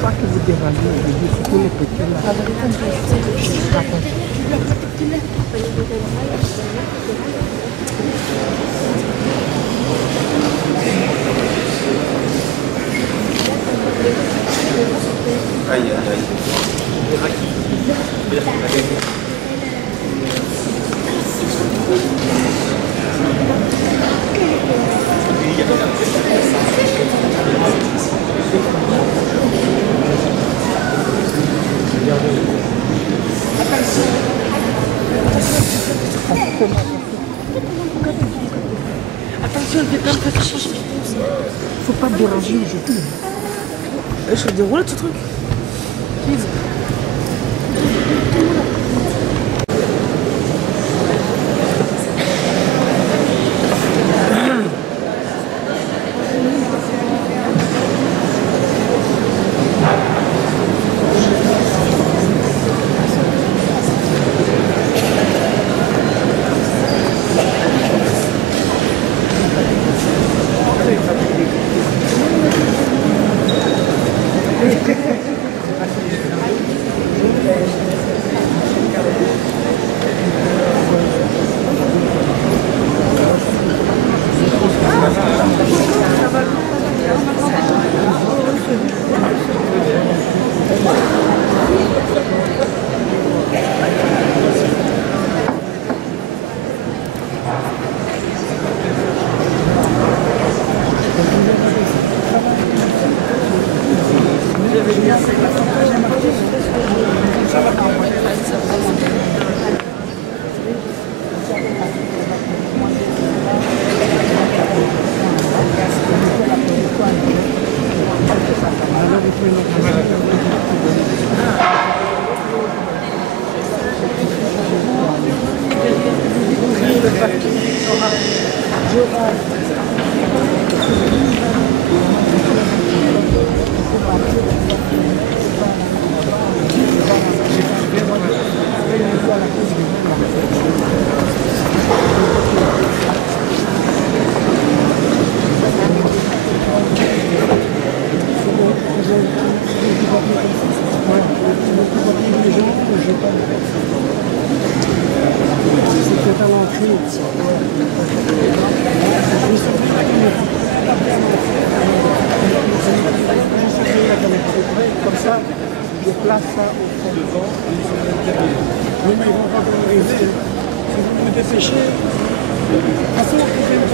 Pas que vous dérangez, je dis, c'est que les petits là. Aïe, aïe, aïe. Attention, le départ, faut pas te déranger, je te. Je déroule ce truc. Please. Comme ça, je place ça au fond devant. Oui, mais ils vont pas arriver. Si vous me dépêchez, de toute façon, vous pouvez me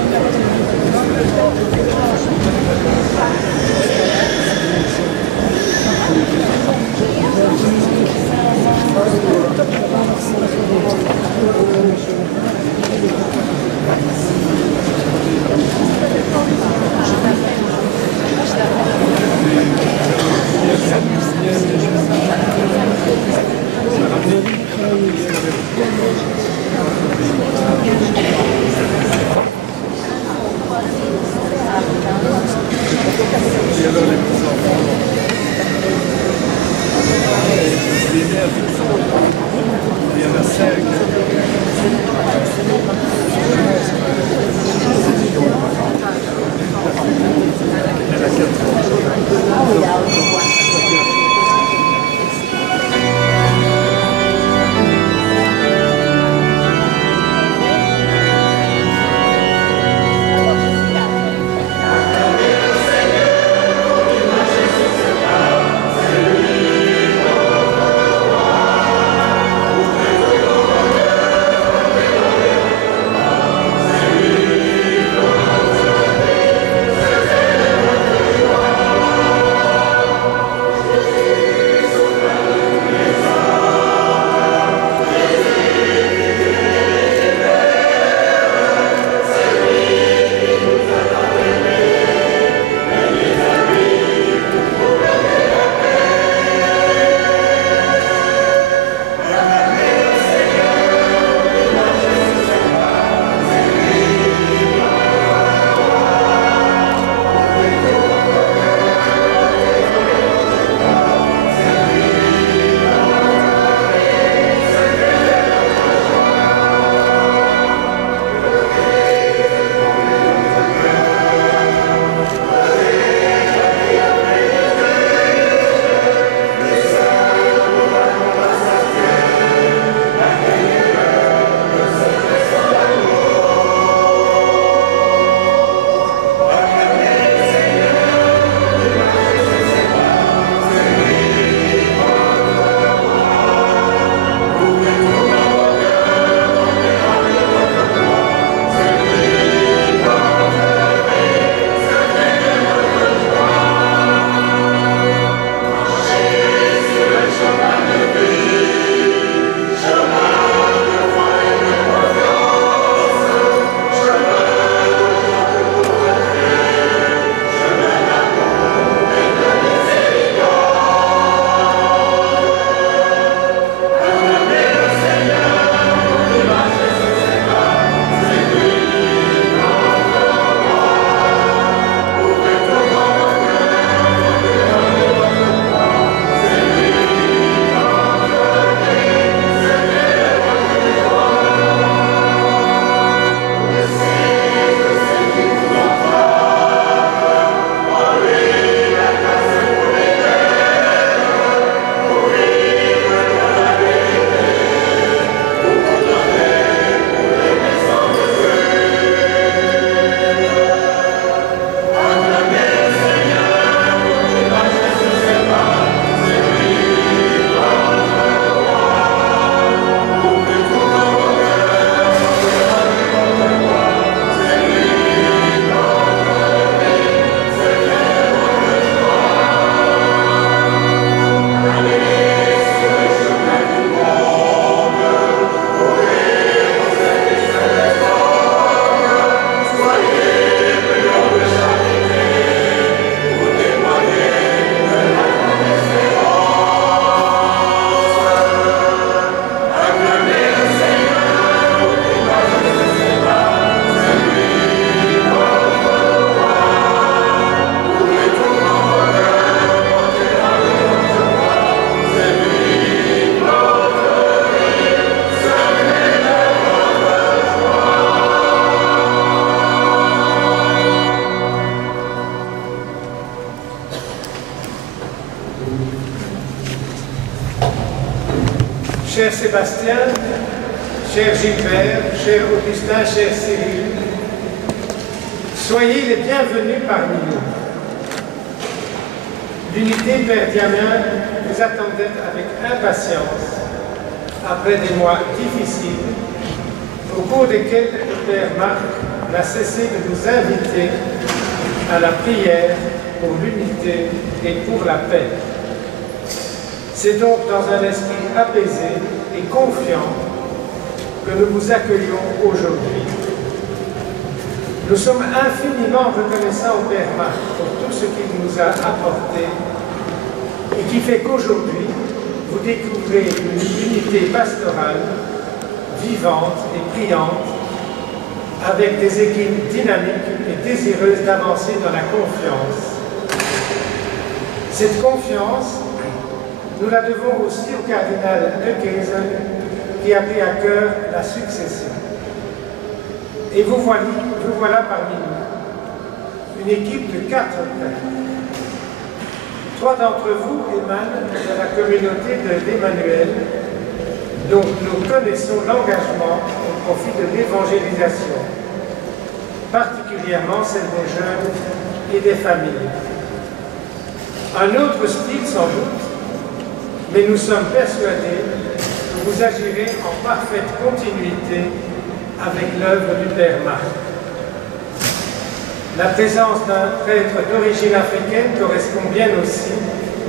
Cher Sébastien, cher Gilbert, cher Augustin, cher Cyril, soyez les bienvenus parmi nous. L'unité Père Damiens vous attendait avec impatience après des mois difficiles au cours desquels le Père Marc n'a cessé de nous inviter à la prière pour l'unité et pour la paix. C'est donc dans un esprit apaisé et confiant que nous vous accueillons aujourd'hui. Nous sommes infiniment reconnaissants au Père Marc pour tout ce qu'il nous a apporté et qui fait qu'aujourd'hui, vous découvrez une unité pastorale vivante et priante avec des équipes dynamiques et désireuses d'avancer dans la confiance. Cette confiance, nous la devons aussi au cardinal de Kaysen qui a pris à cœur la succession. Et vous voilà parmi nous, une équipe de 4 prêtres. 3 d'entre vous émanent de la communauté d'Emmanuel, dont nous connaissons l'engagement au profit de l'évangélisation, particulièrement celle des jeunes et des familles. Un autre style sans doute, mais nous sommes persuadés que vous agirez en parfaite continuité avec l'œuvre du Père Marc. La présence d'un prêtre d'origine africaine correspond bien aussi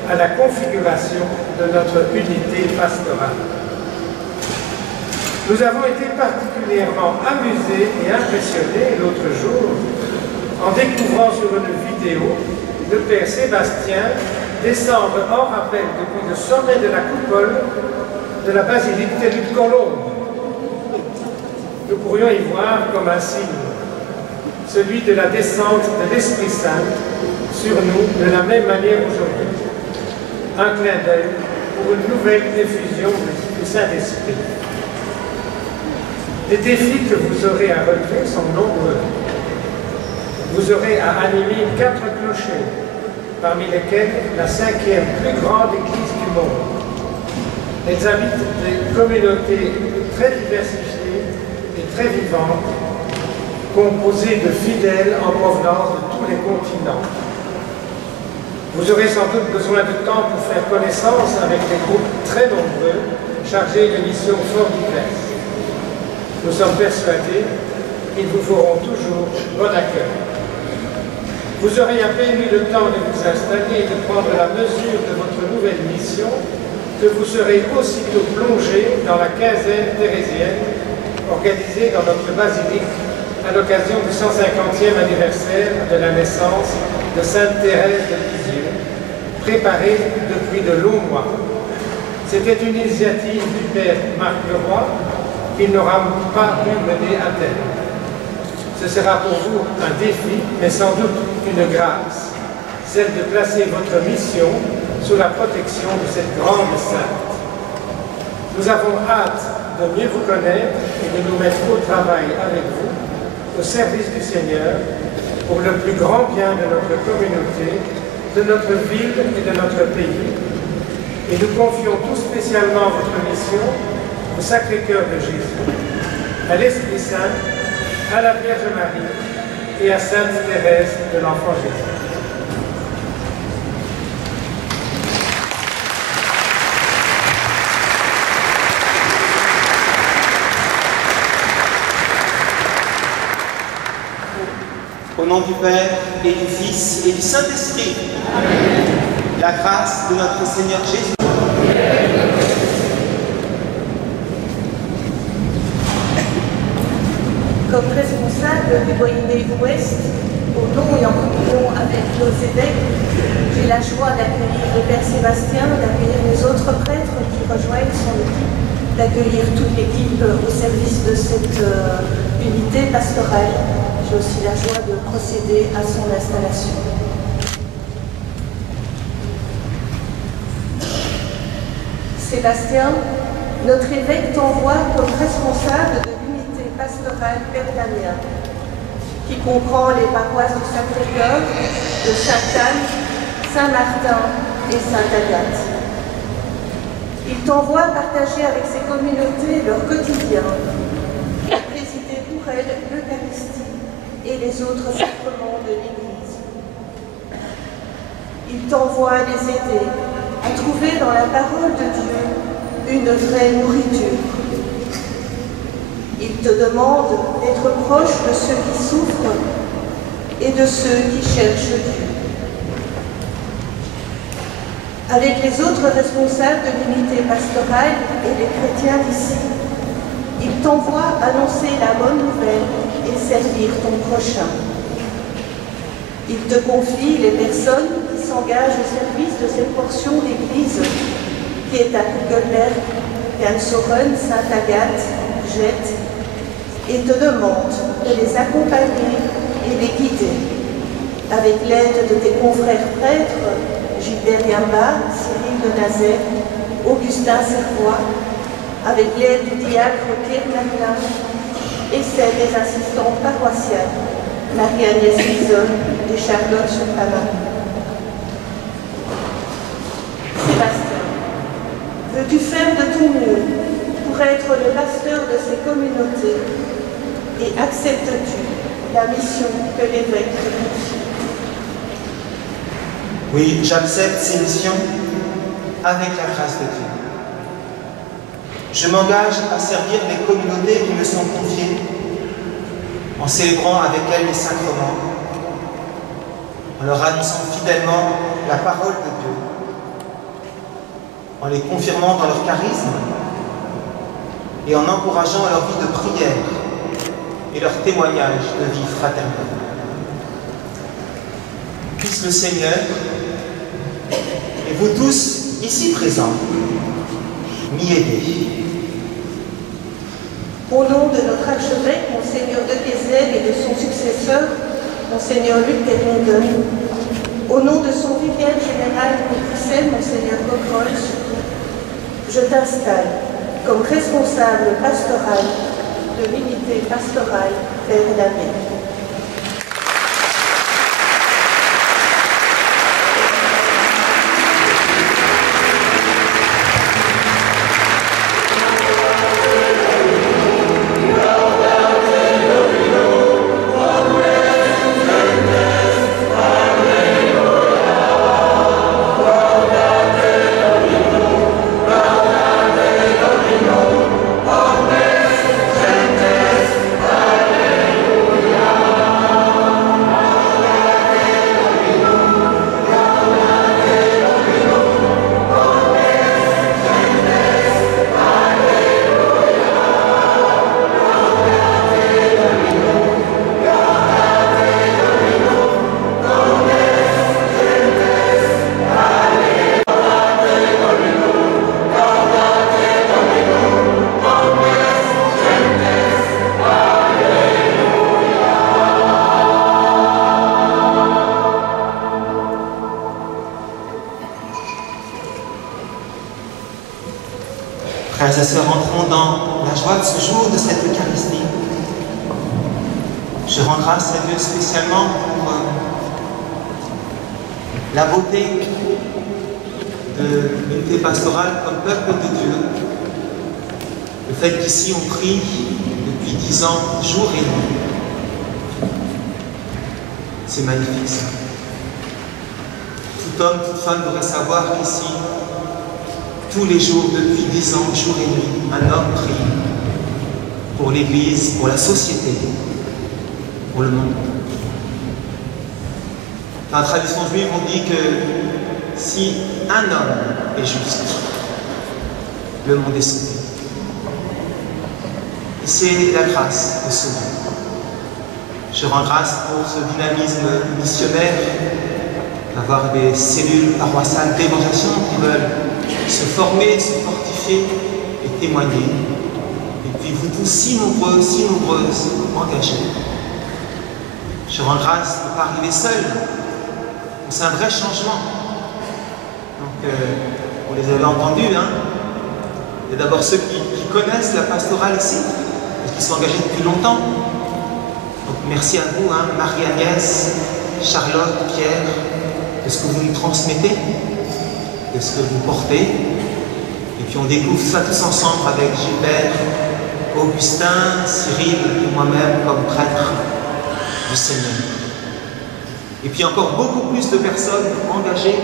à la configuration de notre unité pastorale. Nous avons été particulièrement amusés et impressionnés l'autre jour en découvrant sur une vidéo le Père Sébastien descendre en rappel depuis le sommet de la coupole de la basilique de Colombe. Nous pourrions y voir comme un signe, celui de la descente de l'Esprit Saint sur nous de la même manière aujourd'hui. Un clin d'œil pour une nouvelle effusion du Saint-Esprit. Les défis que vous aurez à relever sont nombreux. Vous aurez à animer 4 clochers, parmi lesquels la 5e plus grande église du monde. Elles habitent des communautés très diversifiées et très vivantes, composées de fidèles en provenance de tous les continents. Vous aurez sans doute besoin de temps pour faire connaissance avec des groupes très nombreux, chargés de missions fort diverses. Nous sommes persuadés qu'ils vous feront toujours bon accueil. Vous aurez à peine eu le temps de vous installer et de prendre la mesure de votre nouvelle mission, que vous serez aussitôt plongé dans la quinzaine thérésienne organisée dans notre basilique à l'occasion du 150e anniversaire de la naissance de Sainte Thérèse de Lisieux, préparée depuis de longs mois. C'était une initiative du Père Marc Leroy qu'il n'aura pas pu mener à terme. Ce sera pour vous un défi, mais sans doute une grâce, celle de placer votre mission sous la protection de cette grande sainte. Nous avons hâte de mieux vous connaître et de nous mettre au travail avec vous, au service du Seigneur, pour le plus grand bien de notre communauté, de notre ville et de notre pays. Et nous confions tout spécialement votre mission au Sacré-Cœur de Jésus, à l'Esprit Saint, à la Vierge Marie et à Sainte Thérèse de l'Enfant Jésus. Au nom du Père et du Fils et du Saint-Esprit, la grâce de notre Seigneur Jésus. Comme responsable du Guadeloupe-Ouest, au nom et en communion avec nos évêques, j'ai la joie d'accueillir le Père Sébastien, d'accueillir les autres prêtres qui rejoignent son équipe, d'accueillir toute l'équipe au service de cette unité pastorale. J'ai aussi la joie de procéder à son installation. Sébastien, notre évêque t'envoie comme responsable de l'unité pastorale Père Damien, qui comprend les paroisses du Sacré-Cœur, de Sainte-Anne, Saint-Martin et Sainte-Agathe. Il t'envoie partager avec ces communautés leur quotidien, présider pour elles l'Eucharistie et les autres sacrements de l'Église. Il t'envoie les aider à trouver dans la parole de Dieu une vraie nourriture. Il te demande d'être proche de ceux qui souffrent et de ceux qui cherchent Dieu. Avec les autres responsables de l'unité pastorale et les chrétiens d'ici, il t'envoie annoncer la bonne nouvelle et servir ton prochain. Il te confie les personnes qui s'engagent au service de cette portion d'église qui est à Kugelberg, Cansoren, Sainte-Agathe, Jette, et te demande de les accompagner et les guider. Avec l'aide de tes confrères prêtres, Gilbert Yamba, Cyril de Nazaire, Augustin Servois, avec l'aide du diacre Pierre Merlin et celle des assistantes paroissiales, Marie-Agnès Bison et Charlotte Chopalin. Sébastien, veux-tu faire de ton mieux pour être le pasteur de ces communautés et acceptes-tu la mission que l'évêque te confie? Oui, j'accepte ces missions avec la grâce de Dieu. Je m'engage à servir les communautés qui me sont confiées en célébrant avec elles les sacrements, en leur annonçant fidèlement la parole de Dieu, en les confirmant dans leur charisme et en encourageant leur vie de prière et leur témoignage de vie fraternelle. Puisse le Seigneur et vous tous ici présents m'y aider. Au nom de notre archevêque, Monseigneur de Kézel, et de son successeur, Monseigneur Luc Terlingen, au nom de son vicaire général de Bruxelles, Monseigneur Cockroach, je t'installe comme responsable pastoral de l'unité pastorale Père d'Amérique. Frères et sœurs, entrons dans la joie de ce jour, de cette Eucharistie. Je rends grâce à Dieu spécialement pour la beauté de l'unité pastorale comme peuple de Dieu. Le fait qu'ici on prie depuis 10 ans, jour et nuit. C'est magnifique ça. Tout homme, toute femme devrait savoir qu'ici, tous les jours, depuis 10 ans, jour et nuit, un homme prie pour l'Église, pour la société, pour le monde. Dans la tradition juive, on dit que si un homme est juste, le monde est sauvé. Et c'est la grâce de ce monde. Je rends grâce pour ce dynamisme missionnaire, d'avoir des cellules paroissiales d'évangélisation qui veulent se former, se fortifier et témoigner. Et puis vous tous, si nombreux, si nombreuses, engagés. Je rends grâce de ne pas arriver seul. C'est un vrai changement. Donc, vous les avez entendus, hein. Il y a d'abord ceux qui connaissent la pastorale ici, et qui sont engagés depuis longtemps. Donc, merci à vous, hein, Marie-Agnès, Charlotte, Pierre, de ce que vous nous transmettez, de ce que vous portez. Et puis on découvre ça tous ensemble avec Gilbert, Augustin, Cyril et moi-même comme prêtres du Seigneur. Et puis encore beaucoup plus de personnes engagées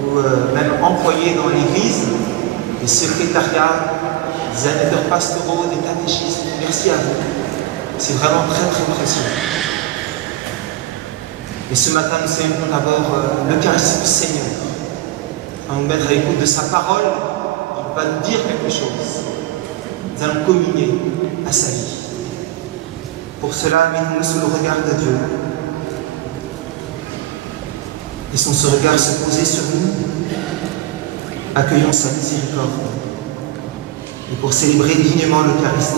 ou même employées dans l'Église, des secrétariats, des animateurs pastoraux, des catéchistes. Merci à vous. C'est vraiment très très précieux. Et ce matin, nous célébrons d'abord l'Eucharistie du Seigneur. On va nous mettre à l'écoute de sa parole. Il va nous dire quelque chose. Nous allons communier à sa vie. Pour cela, mettons-nous sous le regard de Dieu. Laissons ce regard se poser sur nous. Accueillons sa miséricorde. Et pour célébrer dignement l'Eucharistie,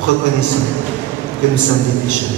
reconnaissons que nous sommes des pécheurs.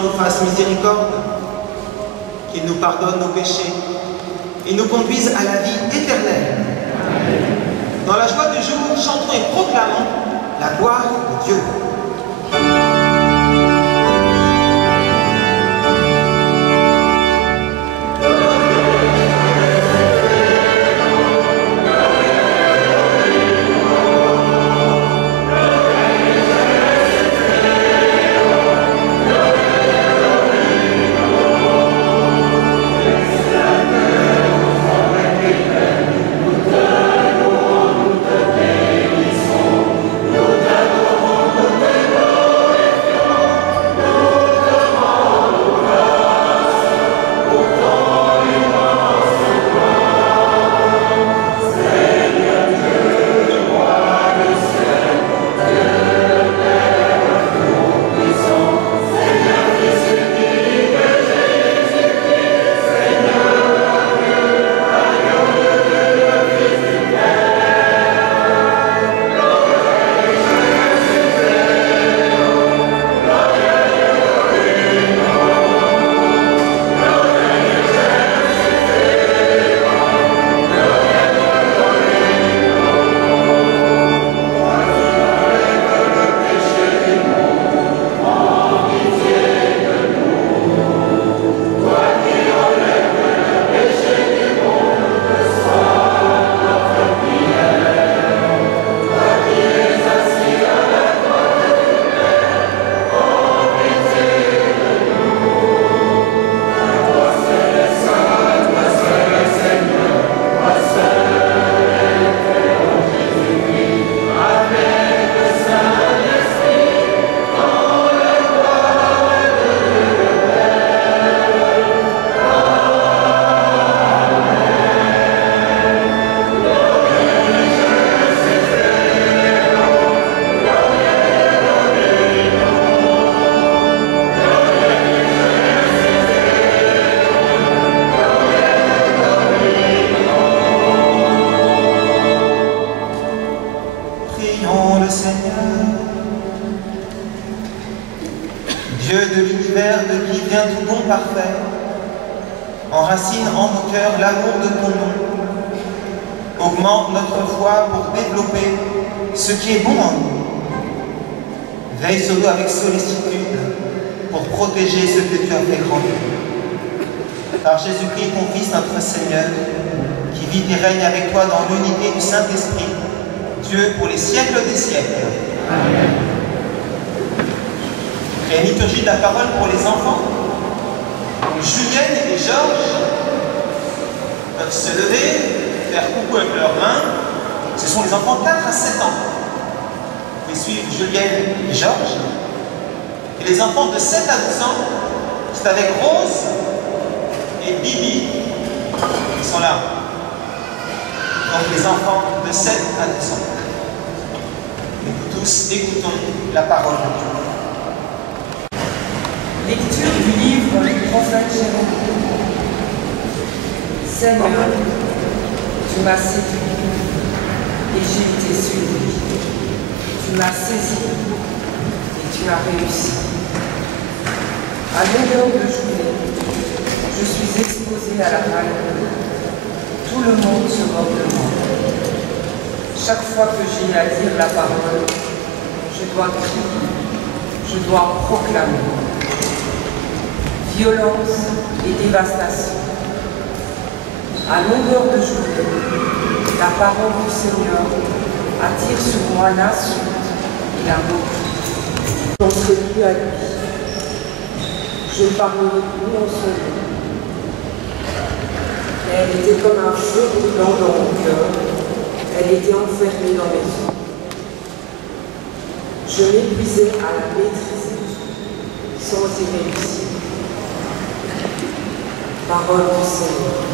Nous fasse miséricorde, qu'il nous pardonne nos péchés et nous conduise à la vie éternelle. Dans la joie du jour, chantons et proclamons la gloire de Dieu. Nous Enracine en nos cœurs l'amour de ton nom. Augmente notre foi pour développer ce qui est bon en nous. Veille sur nous avec sollicitude pour protéger ce que tu as fait grandir. Par Jésus-Christ, ton Fils, notre Seigneur, qui vit et règne avec toi dans l'unité du Saint-Esprit, Dieu pour les siècles des siècles. Amen. Il y a une liturgie de la parole pour les enfants. Julienne et Georges peuvent se lever, faire coucou avec leurs mains. Ce sont les enfants 4 à 7 ans. Vous pouvez suivre Julienne et Georges. Et les enfants de 7 à 12 ans, c'est avec Rose et Bibi qui sont là. Donc les enfants de 7 à 12 ans. Et nous tous écoutons la parole de Dieu. Lecture du livre du prophète Jérémie. Seigneur, tu m'as séduit et j'ai été suivi. Tu m'as saisi et tu as réussi. À longueur de journée, je suis exposé à la maladie. Tout le monde se moque de moi. Chaque fois que j'ai à dire la parole, je dois crier, je dois proclamer. Violence et dévastation. À longueur de journée, la parole du Seigneur attire sur moi l'insulte et la moquerie. Je n'en serai plus à lui. Je ne parlerai plus en son nom. Elle était comme un feu brûlant dans mon cœur. Elle était enfermée dans mes yeux. Je m'épuisais à la maîtriser sans y réussir. Parole du Seigneur.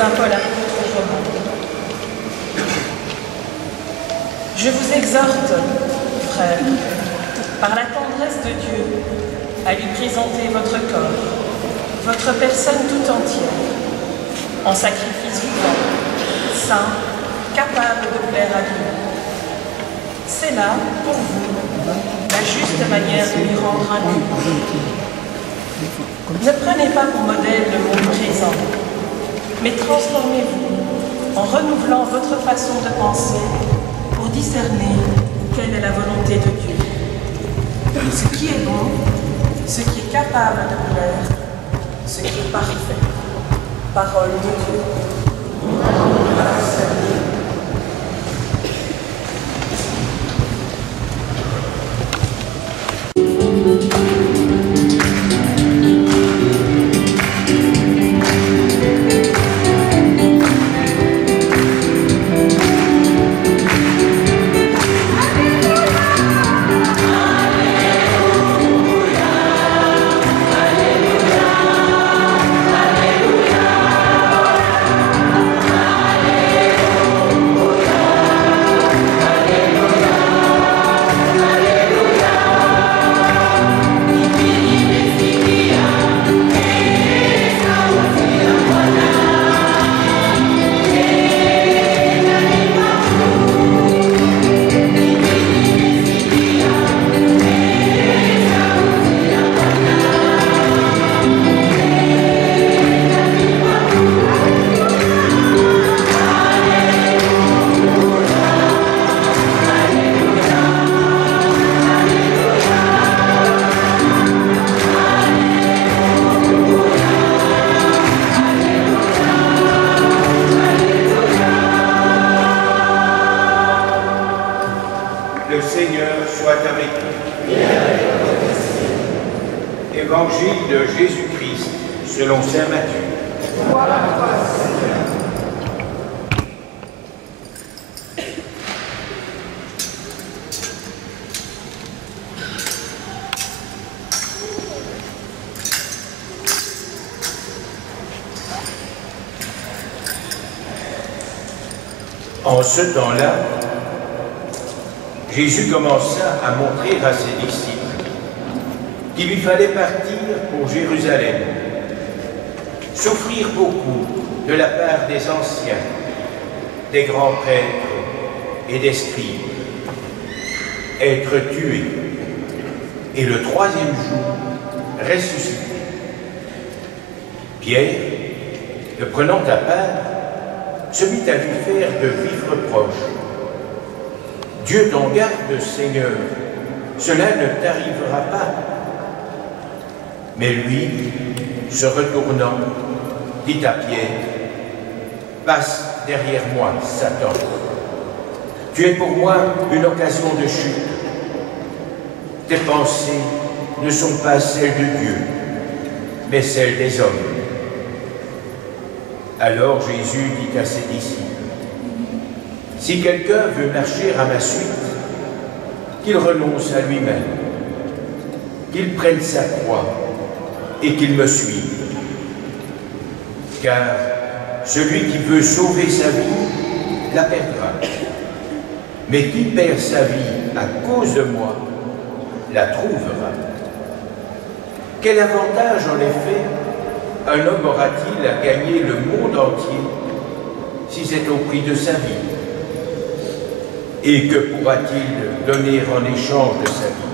Saint Paul apôtre aux Romains. Je vous exhorte, frères, par la tendresse de Dieu, à lui présenter votre corps, votre personne tout entière, en sacrifice vivant, saint, capable de plaire à Dieu. C'est là, pour vous, la juste manière de lui rendre un culte. Ne prenez pas pour modèle le monde présent, mais transformez-vous en renouvelant votre façon de penser pour discerner quelle est la volonté de Dieu. Ce qui est bon, ce qui est capable de plaire, ce qui est parfait. Parole de Dieu. Le Seigneur soit avec vous. Évangile de Jésus-Christ selon saint Matthieu. En ce temps-là, Jésus commença à montrer à ses disciples qu'il lui fallait partir pour Jérusalem, souffrir beaucoup de la part des anciens, des grands prêtres et des scribes, être tué, et le troisième jour ressuscité. Pierre, le prenant à part, se mit à lui faire de vifs reproches. Dieu t'en garde, Seigneur, cela ne t'arrivera pas. Mais lui, se retournant, dit à Pierre, passe derrière moi, Satan. Tu es pour moi une occasion de chute. Tes pensées ne sont pas celles de Dieu, mais celles des hommes. Alors Jésus dit à ses disciples, si quelqu'un veut marcher à ma suite, qu'il renonce à lui-même, qu'il prenne sa croix et qu'il me suive. Car celui qui veut sauver sa vie, la perdra. Mais qui perd sa vie à cause de moi, la trouvera. Quel avantage, en effet, un homme aura-t-il à gagner le monde entier si c'est au prix de sa vie? Et que pourra-t-il donner en échange de sa vie?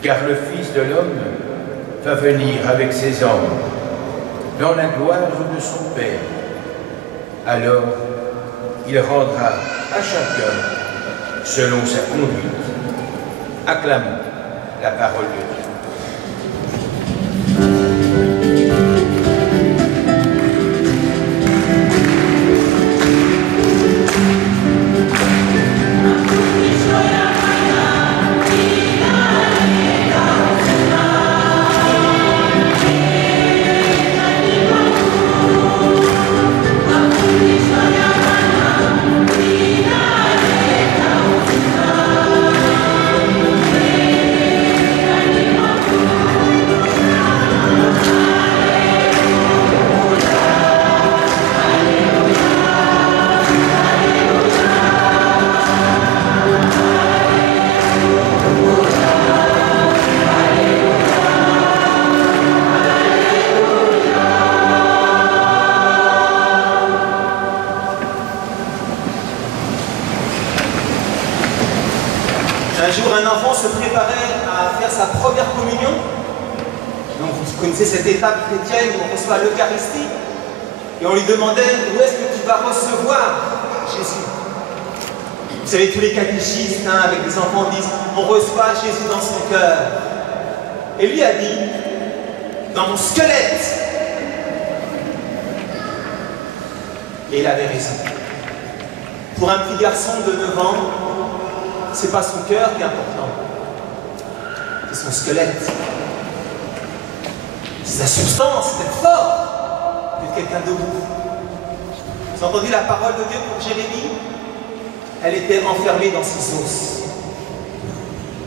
Car le Fils de l'homme va venir avec ses anges dans la gloire de son Père. Alors, il rendra à chacun selon sa conduite. Acclamons la parole de Dieu. Amen. connaissez cette étape chrétienne où on reçoit l'Eucharistie et on lui demandait où est-ce que tu vas recevoir Jésus. Vous savez, tous les catéchistes avec les enfants disent on reçoit Jésus dans son cœur. Et lui a dit dans mon squelette. Et il avait raison. Pour un petit garçon de 9 ans, c'est pas son cœur qui est important, c'est son squelette. C'est sa substance, c'est être fort que quelqu'un debout. Vous avez entendu la parole de Dieu pour Jérémie? Elle était enfermée dans ses os.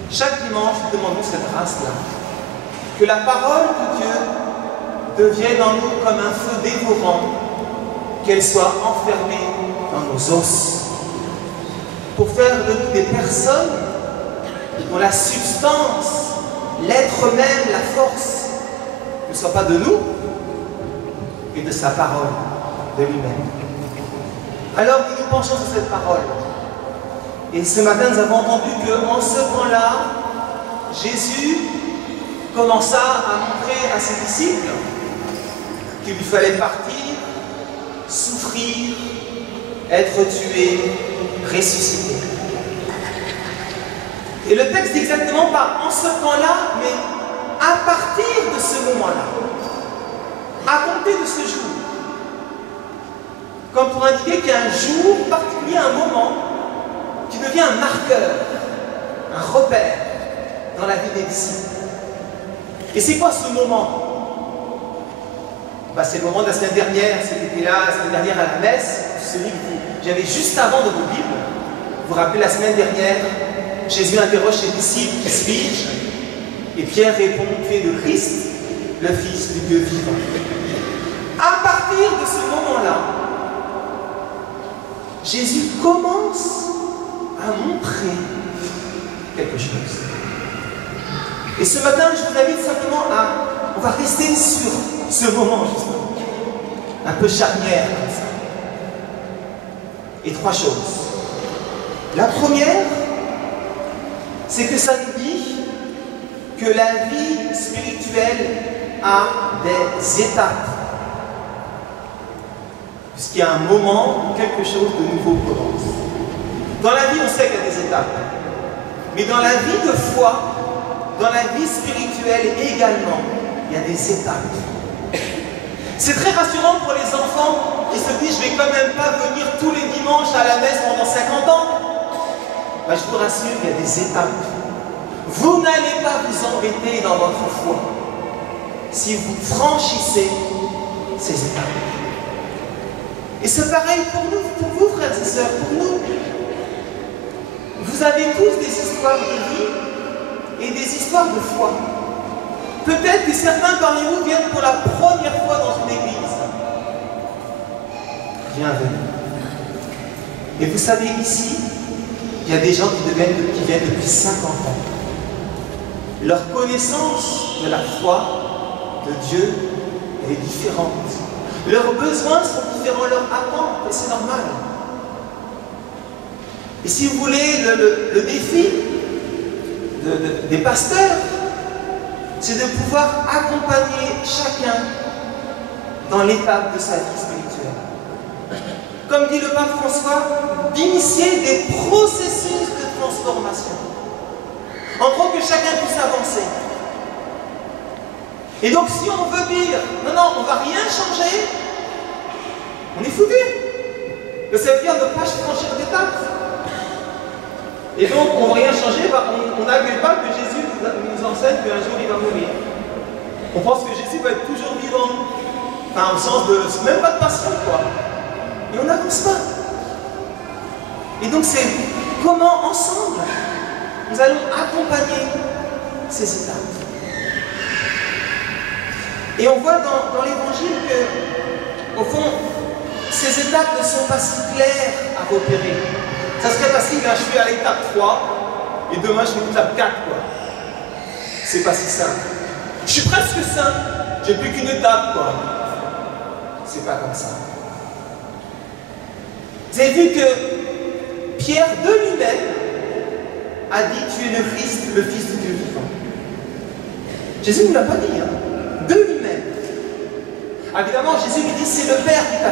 Chaque dimanche, nous demandons cette grâce-là. Que la parole de Dieu devienne en nous comme un feu dévorant, qu'elle soit enfermée dans nos os, pour faire de nous des personnes dont la substance, l'être même, la force, ne soit pas de nous, mais de sa parole, de lui-même. Alors nous nous penchons sur cette parole. Et ce matin, nous avons entendu qu'en ce temps-là, Jésus commença à montrer à ses disciples qu'il lui fallait partir, souffrir, être tué, ressuscité. Et le texte dit exactement pas en ce temps-là, mais à partir de ce moment-là, à compter de ce jour, comme pour indiquer qu'il y a un jour particulier, un moment, qui devient un marqueur, un repère dans la vie des disciples. Et c'est quoi ce moment? C'est le moment de la semaine dernière, c'était là, la semaine dernière à la messe, celui que j'avais juste avant de vos Bibles. Vous vous rappelez, la semaine dernière, Jésus interroge ses disciples, qui suis-je? Et Pierre répond, tu es le Christ, le Fils du Dieu vivant. À partir de ce moment-là, Jésus commence à montrer quelque chose. Et ce matin, je vous invite simplement on va rester sur ce moment, justement, un peu charnière comme ça. Et 3 choses. La première, c'est que ça nous dit que la vie spirituelle a des étapes. Puisqu'il y a un moment où quelque chose de nouveau commence. Dans la vie, on sait qu'il y a des étapes. Mais dans la vie de foi, dans la vie spirituelle également, il y a des étapes. C'est très rassurant pour les enfants qui se disent « je ne vais quand même pas venir tous les dimanches à la messe pendant 50 ans ». Je vous rassure, il y a des étapes. Vous n'allez pas vous embêter dans votre foi si vous franchissez ces étapes. Et c'est pareil pour nous, pour vous, frères et sœurs, pour nous. Vous avez tous des histoires de vie et des histoires de foi. Peut-être que certains parmi vous viennent pour la première fois dans une église. Bienvenue. Et vous savez, ici, il y a des gens qui viennent depuis 50 ans. Leur connaissance de la foi de Dieu, elle est différente. Leurs besoins sont différents, leurs attentes, et c'est normal. Et si vous voulez, le défi des pasteurs, c'est de pouvoir accompagner chacun dans l'étape de sa vie spirituelle. Comme dit le pape François, d'initier des processus de transformation. En gros, que chacun puisse avancer. Et donc, si on veut dire, non, on ne va rien changer, on est foutu. Ça veut dire ne pas franchir d'étape. Et donc, on ne va rien changer, on n'arrive pas que Jésus nous enseigne qu'un jour il va mourir. On pense que Jésus va être toujours vivant. Enfin, au sens de, même pas de passion, quoi. Et on n'avance pas. Et donc, c'est comment, ensemble, nous allons accompagner ces étapes. Et on voit dans l'évangile que, au fond, ces étapes ne sont pas si claires à repérer. Ça serait facile, je suis à l'étape 3, et demain je fais l'étape 4, quoi. C'est pas si simple. Je suis presque saint, j'ai plus qu'une étape, quoi. C'est pas comme ça. Vous avez vu que Pierre de lui-même a dit tu es le Christ, le Fils de Dieu vivant. Jésus ne l'a pas dit, hein. De lui-même. Évidemment, Jésus lui dit, c'est le Père qui t'a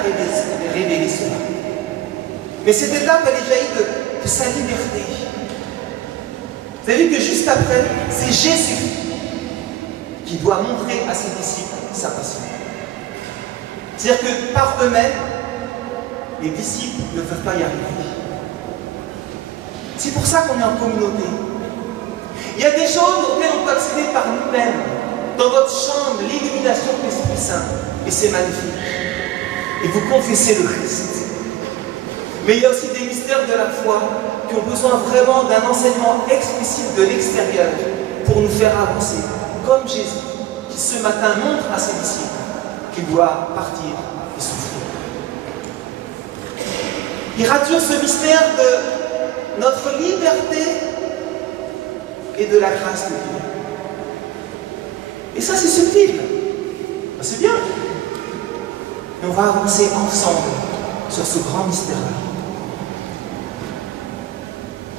révélé cela. Mais cette étape, elle est jaillie de sa liberté. Vous avez vu que juste après, c'est Jésus qui doit montrer à ses disciples sa passion. C'est-à-dire que par eux-mêmes, les disciples ne peuvent pas y arriver. C'est pour ça qu'on est en communauté. Il y a des choses auxquelles on peut accéder par nous-mêmes. Dans votre chambre, l'illumination de l'Esprit Saint. Et c'est magnifique. Et vous confessez le Christ. Mais il y a aussi des mystères de la foi qui ont besoin vraiment d'un enseignement explicite de l'extérieur pour nous faire avancer. Comme Jésus, qui ce matin montre à ses disciples qu'il doit partir et souffrir. Il rature ce mystère de notre liberté et de la grâce de Dieu. Et ça, c'est subtil. C'est bien. Et on va avancer ensemble sur ce grand mystère-là.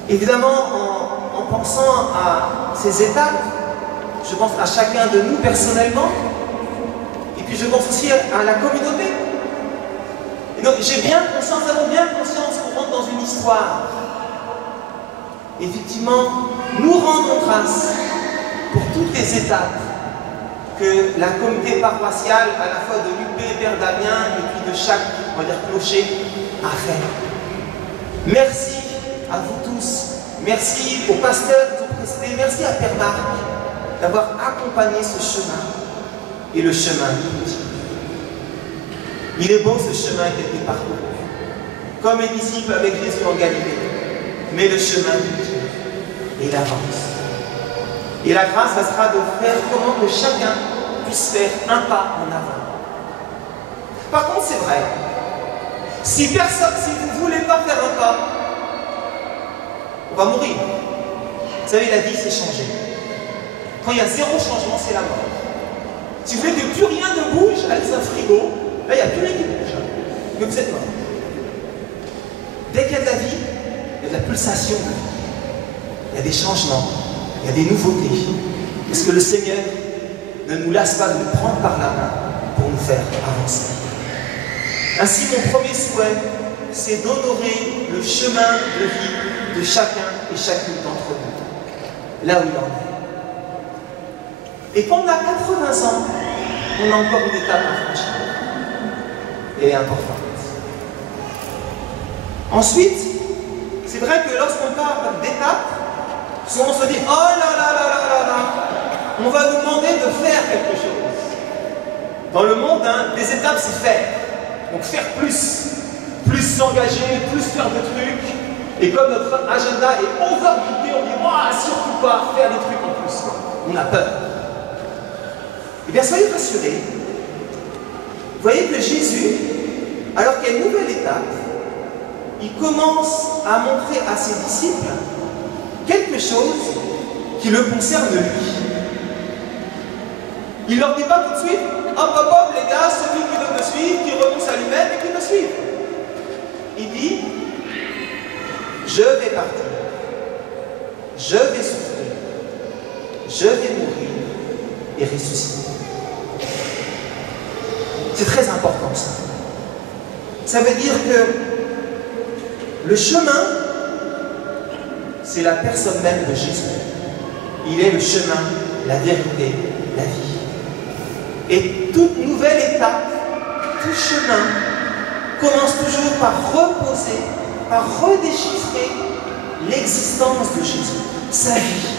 Évidemment, en pensant à ces étapes, je pense à chacun de nous personnellement, et puis je pense aussi à la communauté. Et donc, nous avons bien conscience qu'on rentre dans une histoire. Effectivement, nous rendons grâce pour toutes les étapes que la communauté paroissiale, à la fois de l'UP, Père Damien, et puis de chaque, on va dire, clocher, a fait. Merci à vous tous. Merci aux pasteurs qui ont précédé. Merci à Père Marc d'avoir accompagné ce chemin et le chemin de Dieu. Il est beau ce chemin qui a été parcouru, comme les disciples avec Jésus en Galilée. Mais le chemin de Dieu, il avance. Et la grâce, ça sera de faire comment que chacun puisse faire un pas en avant. Par contre, c'est vrai, si vous ne voulez pas faire un pas, on va mourir. Vous savez, la vie, c'est changer. Quand il y a zéro changement, c'est la mort. Si vous voulez que plus rien ne bouge, allez dans un frigo, là, il n'y a plus rien qui bouge. Mais vous êtes mort. Dès qu'il y a de la vie, il y a de la pulsation de vie. Il y a des changements, il y a des nouveautés. Parce que le Seigneur ne nous lasse pas de nous prendre par la main pour nous faire avancer. Ainsi, mon premier souhait, c'est d'honorer le chemin de vie de chacun et chacune d'entre nous, là où il en est. Et quand on a 80 ans, on a encore une étape à franchir. Elle est importante. Ensuite, c'est vrai que lorsqu'on parle d'étapes, souvent on se dit « Oh là là là là là là !» On va nous demander de faire quelque chose. Dans le monde, des étapes, c'est faire. Donc faire plus s'engager, plus faire de trucs. Et comme notre agenda est overbooké, on dit « Oh, surtout pas faire des trucs en plus. » On a peur. Eh bien, soyez rassurés. Vous voyez que Jésus, alors qu'il y a une nouvelle étape, il commence à montrer à ses disciples quelque chose qui le concerne lui. Il ne leur dit pas tout de suite, hop hop hop les gars, celui qui veut me suivre, qui renonce à lui-même et qui me suive. Il dit, je vais partir, je vais souffrir, je vais mourir et ressusciter. C'est très important ça. Ça veut dire que le chemin, c'est la personne même de Jésus. Il est le chemin, la vérité, la vie. Et toute nouvelle étape, tout chemin, commence toujours par reposer, par redéchiffrer l'existence de Jésus, sa vie,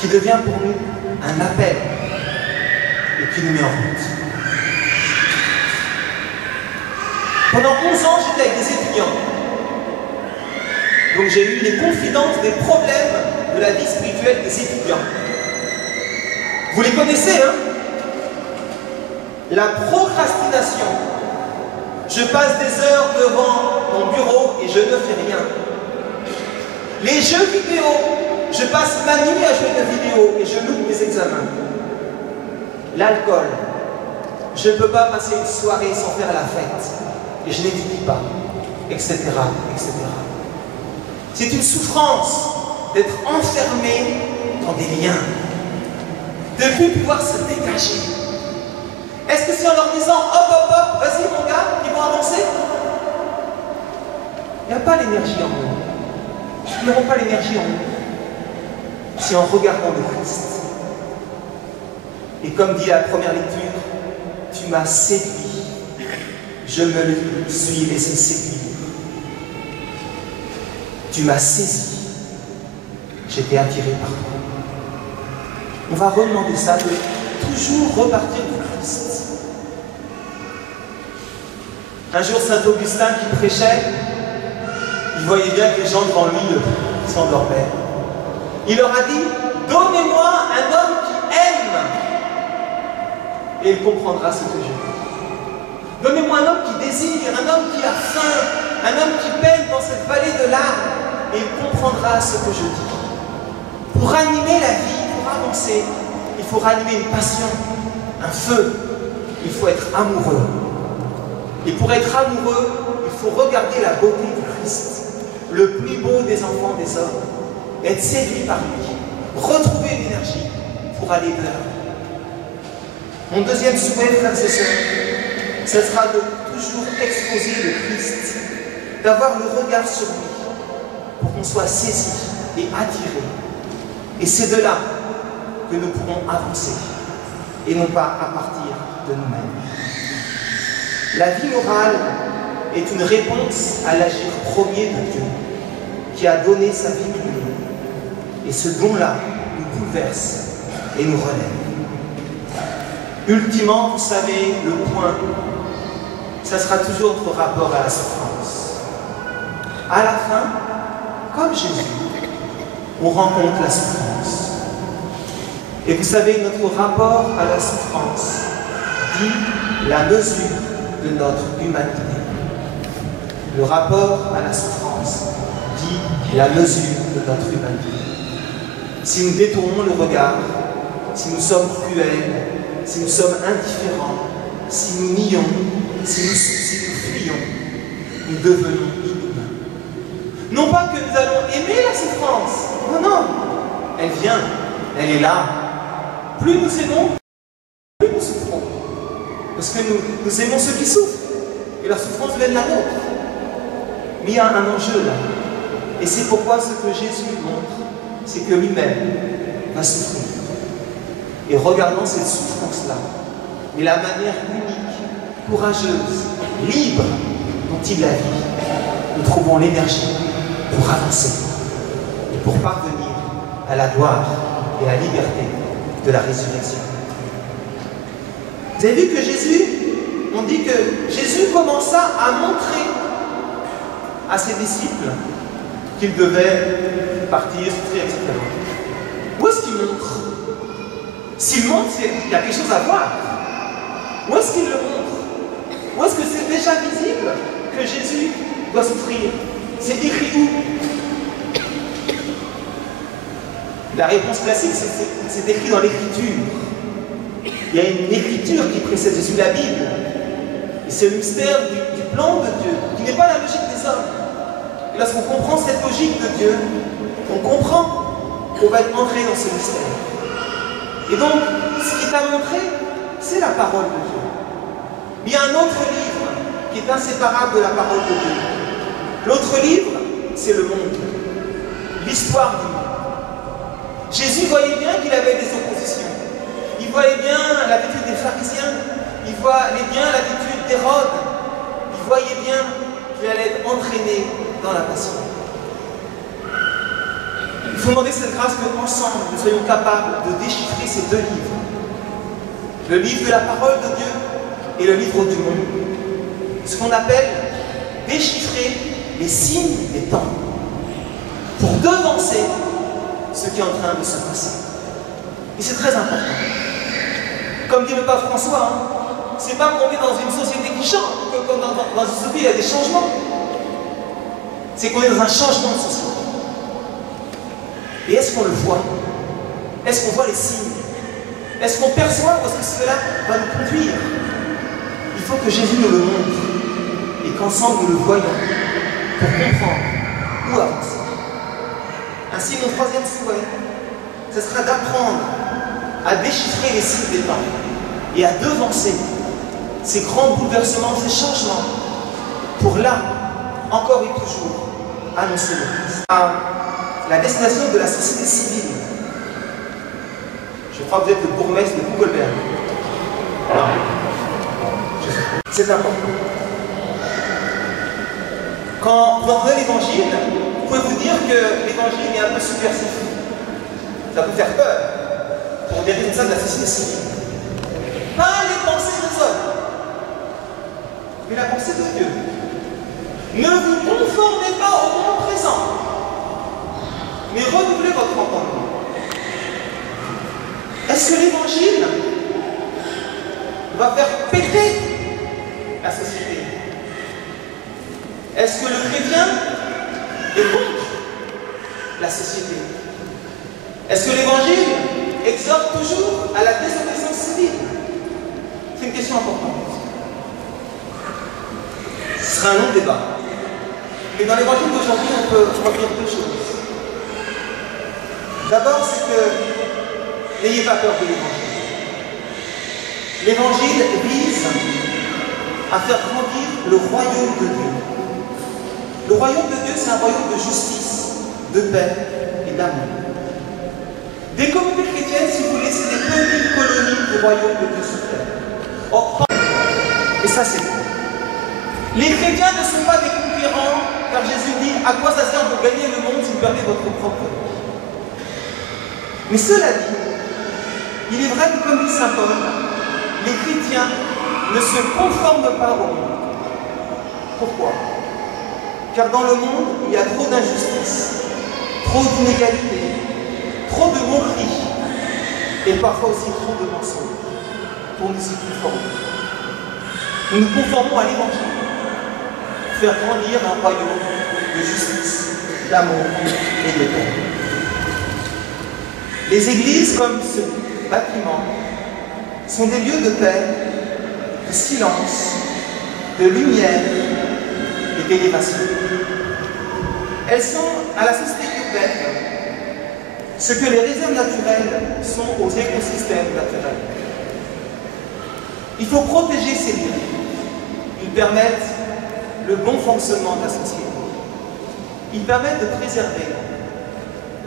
qui devient pour nous un appel et qui nous met en route. Pendant 11 ans, j'étais avec des étudiants. Donc j'ai eu les confidences des problèmes de la vie spirituelle des étudiants. Vous les connaissez, hein? La procrastination. Je passe des heures devant mon bureau et je ne fais rien. Les jeux vidéo. Je passe ma nuit à jouer de vidéo et je loupe mes examens. L'alcool. Je ne peux pas passer une soirée sans faire la fête. Et je n'étudie pas, etc., etc. C'est une souffrance d'être enfermé dans des liens, de ne plus pouvoir se dégager. Est-ce que c'est en leur disant hop, hop, hop, vas-y mon gars, ils vont avancer? Il n'y a pas l'énergie en eux. Ils n'auront pas l'énergie en eux. C'est en regardant le Christ. Et comme dit la première lecture, tu m'as séduit, je me le suis laissé séduire. Tu m'as saisi, j'étais attiré par toi. On va redemander ça, de toujours repartir du Christ. Un jour, saint Augustin qui prêchait, il voyait bien que les gens devant lui s'endormaient. Il leur a dit, donnez-moi un homme qui aime, et il comprendra ce que je dis. Donnez-moi un homme qui désire, un homme qui a faim, un homme qui peine dans cette vallée de larmes, et il comprendra ce que je dis. Pour animer la vie, pour avancer, il faut ranimer une passion, un feu. Il faut être amoureux. Et pour être amoureux, il faut regarder la beauté du Christ, le plus beau des enfants des hommes, être séduit par lui, retrouver l'énergie pour aller de l'avant. Mon deuxième souhait, frères et sœurs, ce sera de toujours exposer le Christ, d'avoir le regard sur lui, pour qu'on soit saisi et attiré. Et c'est de là que nous pourrons avancer, et non pas à partir de nous-mêmes. La vie morale est une réponse à l'agir premier de Dieu, qui a donné sa vie pour nous. Et ce don-là nous bouleverse et nous relève. Ultimement, vous savez, le point, ça sera toujours notre rapport à la souffrance. À la fin, comme Jésus, on rencontre la souffrance. Et vous savez, notre rapport à la souffrance dit la mesure de notre humanité. Le rapport à la souffrance dit la mesure de notre humanité. Si nous détournons le regard, si nous sommes cruels, si nous sommes indifférents, si nous nions, si nous fuyons, nous devenons inhumains. Non pas que nous allons aimer la souffrance, non, non, elle vient, elle est là. Plus nous aimons, plus nous souffrons. Parce que nous aimons ceux qui souffrent, et la souffrance vient de la nôtre. Mais il y a un enjeu là. Et c'est pourquoi ce que Jésus montre, c'est que lui-même va souffrir. Et regardons cette souffrance-là, mais la manière unique, courageuse, libre dont il la vit, nous trouvons l'énergie pour avancer et pour parvenir à la gloire et à la liberté de la résurrection. Vous avez vu que Jésus, on dit que Jésus commença à montrer à ses disciples qu'ils devaient partir, souffrir, etc. Où est-ce qu'il montre? S'il montre, il y a quelque chose à voir. Où est-ce qu'il le montre? Où est-ce que c'est déjà visible que Jésus doit souffrir? C'est écrit où? La réponse classique, c'est écrit dans l'Écriture. Il y a une Écriture qui précède Jésus, la Bible. Et c'est le mystère du plan de Dieu, qui n'est pas la logique des hommes. Et lorsqu'on comprend cette logique de Dieu, on comprend qu'on va être entré dans ce mystère. Et donc, ce qui t'a montré, c'est la parole de Dieu. Mais il y a un autre livre qui est inséparable de la parole de Dieu. L'autre livre, c'est le monde, l'histoire du monde. Jésus voyait bien qu'il avait des oppositions. Il voyait bien l'attitude des pharisiens, il voyait bien l'attitude d'Hérode, il voyait bien qu'il allait être entraîné dans la passion. Il faut demander cette grâce qu'ensemble nous soyons capables de déchiffrer ces deux livres. Le livre de la parole de Dieu et le livre du monde. Ce qu'on appelle déchiffrer les signes des temps pour devancer ce qui est en train de se passer. Et c'est très important. Comme dit le pape François, c'est pas qu'on est dans une société qui change, que dans une société il y a des changements. C'est qu'on est dans un changement de société. Et est-ce qu'on le voit? Est-ce qu'on voit les signes? Est-ce qu'on perçoit où est-ce que cela va nous conduire? Il faut que Jésus nous le montre et qu'ensemble nous le voyons pour comprendre où avancer. Ainsi, mon troisième souhait, ce sera d'apprendre à déchiffrer les signes des temps et à devancer ces grands bouleversements, ces changements, pour là, encore et toujours, annoncer le Christ. À la destination de la société civile. Je crois que vous êtes le bourgmestre de Kugelberg. Non. C'est important. Quand vous entendez l'évangile, vous pouvez vous dire que l'évangile est un peu subversif. Ça peut faire peur pour des responsables de la société civile. Pas les pensées des hommes, mais la pensée de Dieu. Ne vous conformez pas au monde présent, mais renouvelez votre entendement. Est-ce que l'évangile va faire péter la société? Est-ce que le chrétien est contre la société? Est-ce que l'évangile exhorte toujours à la désobéissance civile? C'est une question importante. Ce sera un long débat. Mais dans l'évangile d'aujourd'hui, on peut retenir deux choses. D'abord, c'est que n'ayez pas peur de l'évangile. L'évangile vise à faire grandir le royaume de Dieu. Le royaume de Dieu, c'est un royaume de justice, de paix et d'amour. Des communautés chrétiennes, si vous voulez, c'est des petites colonies du royaume de Dieu sur terre. Et ça, c'est bon. Les chrétiens ne sont pas des conquérants, car Jésus dit, à quoi ça sert de gagner le monde si vous perdez votre propre vie? Mais cela dit, il est vrai que, comme dit saint Paul, les chrétiens ne se conforment pas au monde. Pourquoi? Car dans le monde, il y a trop d'injustice, trop d'inégalités, trop de moqueries, et parfois aussi trop de mensonges pour nous y conformer. Nous nous conformons à l'évangile, pour faire grandir un royaume de justice, d'amour et de paix. Les églises, comme ce bâtiment, sont des lieux de paix, de silence, de lumière et d'élévation. Elles sont à la société urbaine ce que les réserves naturelles sont aux écosystèmes naturels. Il faut protéger ces lieux. Ils permettent le bon fonctionnement de la société. Ils permettent de préserver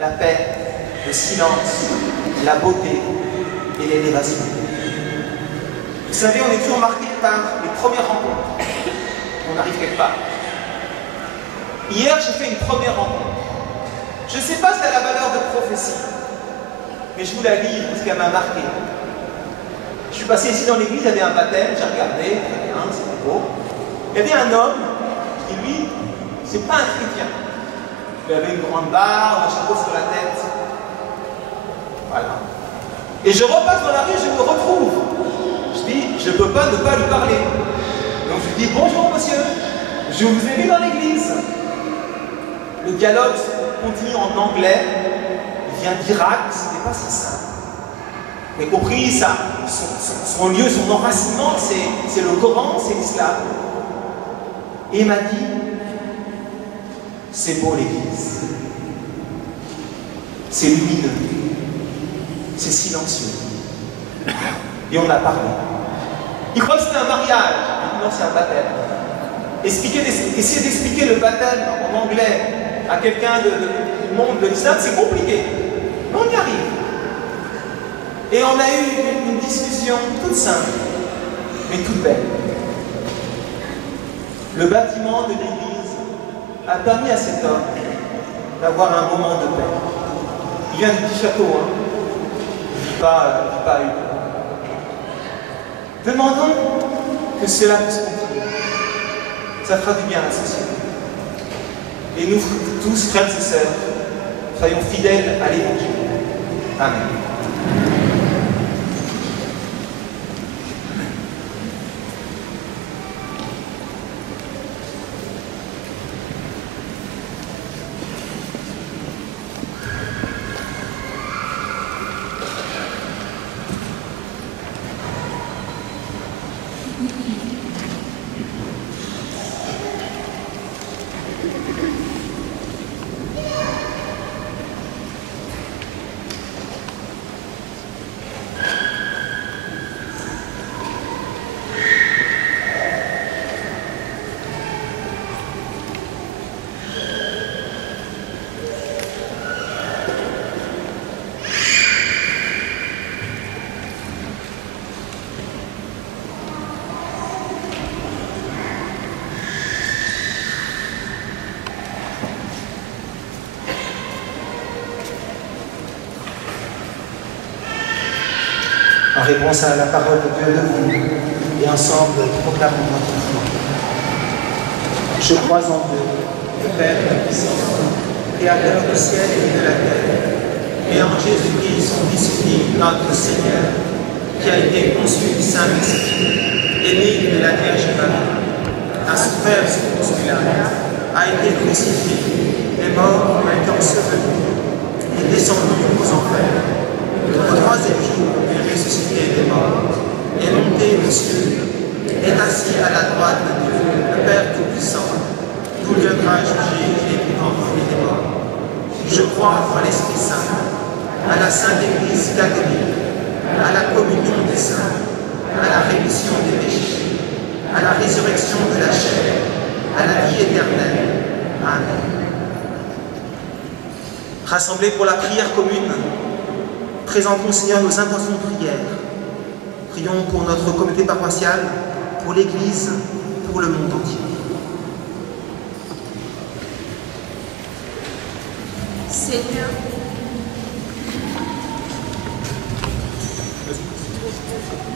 la paix, le silence, la beauté et l'élévation. Vous savez, on est toujours marqué par les premières rencontres. On arrive quelque part. Hier, j'ai fait une première rencontre. Je ne sais pas si elle a la valeur de prophétie, mais je vous la lis parce qu'elle m'a marqué. Je suis passé ici dans l'église, il y avait un baptême, j'ai regardé, très bien, c'était beau. Il y avait un homme qui, lui, c'est pas un chrétien. Il avait une grande barbe, un chapeau sur la tête. Voilà. Et je repasse dans la rue, je me retrouve. Je dis, je ne peux pas ne pas lui parler. Donc je lui dis, bonjour monsieur, je vous ai vu dans l'église. Le dialogue continue en anglais, il vient d'Irak, ce n'est pas si simple. Vous avez compris, ça, son lieu, son enracinement, c'est le Coran, c'est l'islam. Et il m'a dit, c'est beau l'église, c'est lumineux, c'est silencieux. Et on a parlé. Il croit que c'était un mariage. J'ai dit non, c'est un baptême. Essayer d'expliquer le baptême en anglais à quelqu'un du monde de l'islam, c'est compliqué. Mais on y arrive. Et on a eu une discussion toute simple, mais toute belle. Le bâtiment de l'église a permis à cet homme d'avoir un moment de paix. Il vient du petit château, hein. Je ne dis pas une. Demandons que cela puisse continuer. Ça fera du bien à la société. Et nous tous, frères et sœurs, soyons fidèles à l'Évangile. Amen. réponse à la parole de Dieu de vous, et ensemble proclamons notre foi. Je crois en Dieu, le Père Tout-Puissant, Créateur du ciel et de la terre, et en Jésus-Christ, son Fils unique, notre Seigneur, qui a été conçu du Saint-Esprit, est né de la Vierge Marie, a souffert sous Ponce Pilate, a été crucifié, est mort, a été enseveli, est descendu aux enfers. Le troisième jour, il est ressuscité des morts, est monté aux cieux, est assis à la droite de Dieu, le Père Tout-Puissant, d'où viendra juger les vivants et les morts. Je crois en l'Esprit Saint, à la Sainte Église catholique, à la communion des saints, à la rémission des péchés, à la résurrection de la chair, à la vie éternelle. Amen. Rassemblés pour la prière commune, présentons, Seigneur, nos intentions de prière. Prions pour notre communauté paroissiale, pour l'Église, pour le monde entier.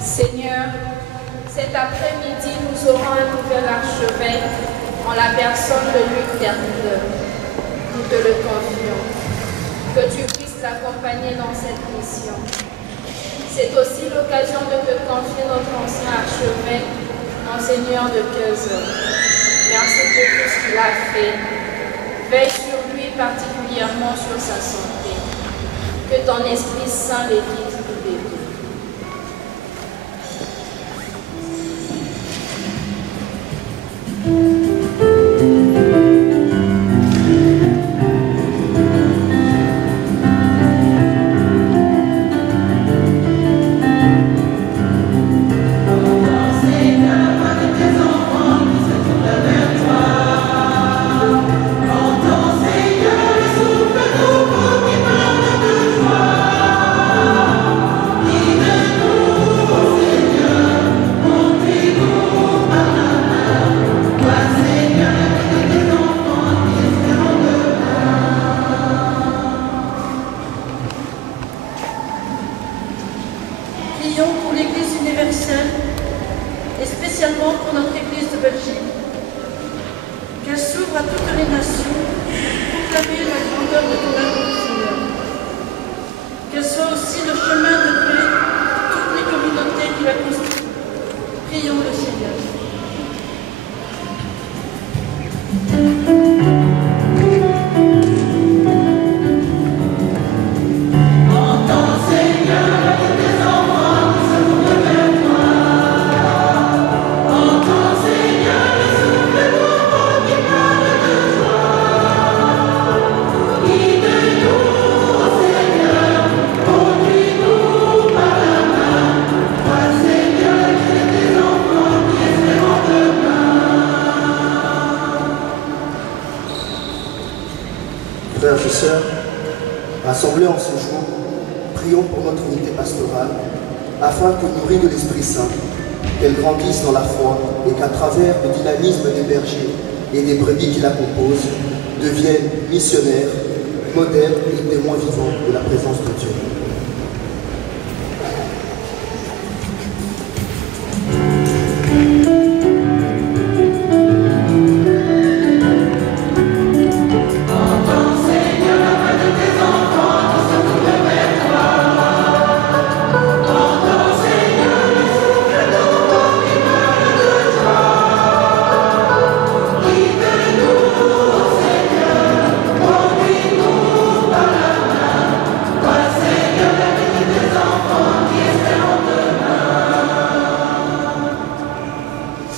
Seigneur, cet après-midi, nous aurons un nouvel archevêque en la personne de Luc Derrida. Nous te le confions. Que tu puisses l'accompagner dans cette mission. C'est aussi l'occasion de te confier notre ancien archevêque, Monseigneur de Quezon. Merci pour tout ce qu'il a fait. Veille sur lui, particulièrement sur sa santé. Que ton Esprit Saint les guide tous les deux. Frères et sœurs, rassemblés en ce jour, prions pour notre unité pastorale, afin que, nourrie de l'Esprit Saint, qu'elle grandisse dans la foi et qu'à travers le dynamisme des bergers et des brebis qui la composent, devienne missionnaire, modèle et témoin vivant de la présence de Dieu.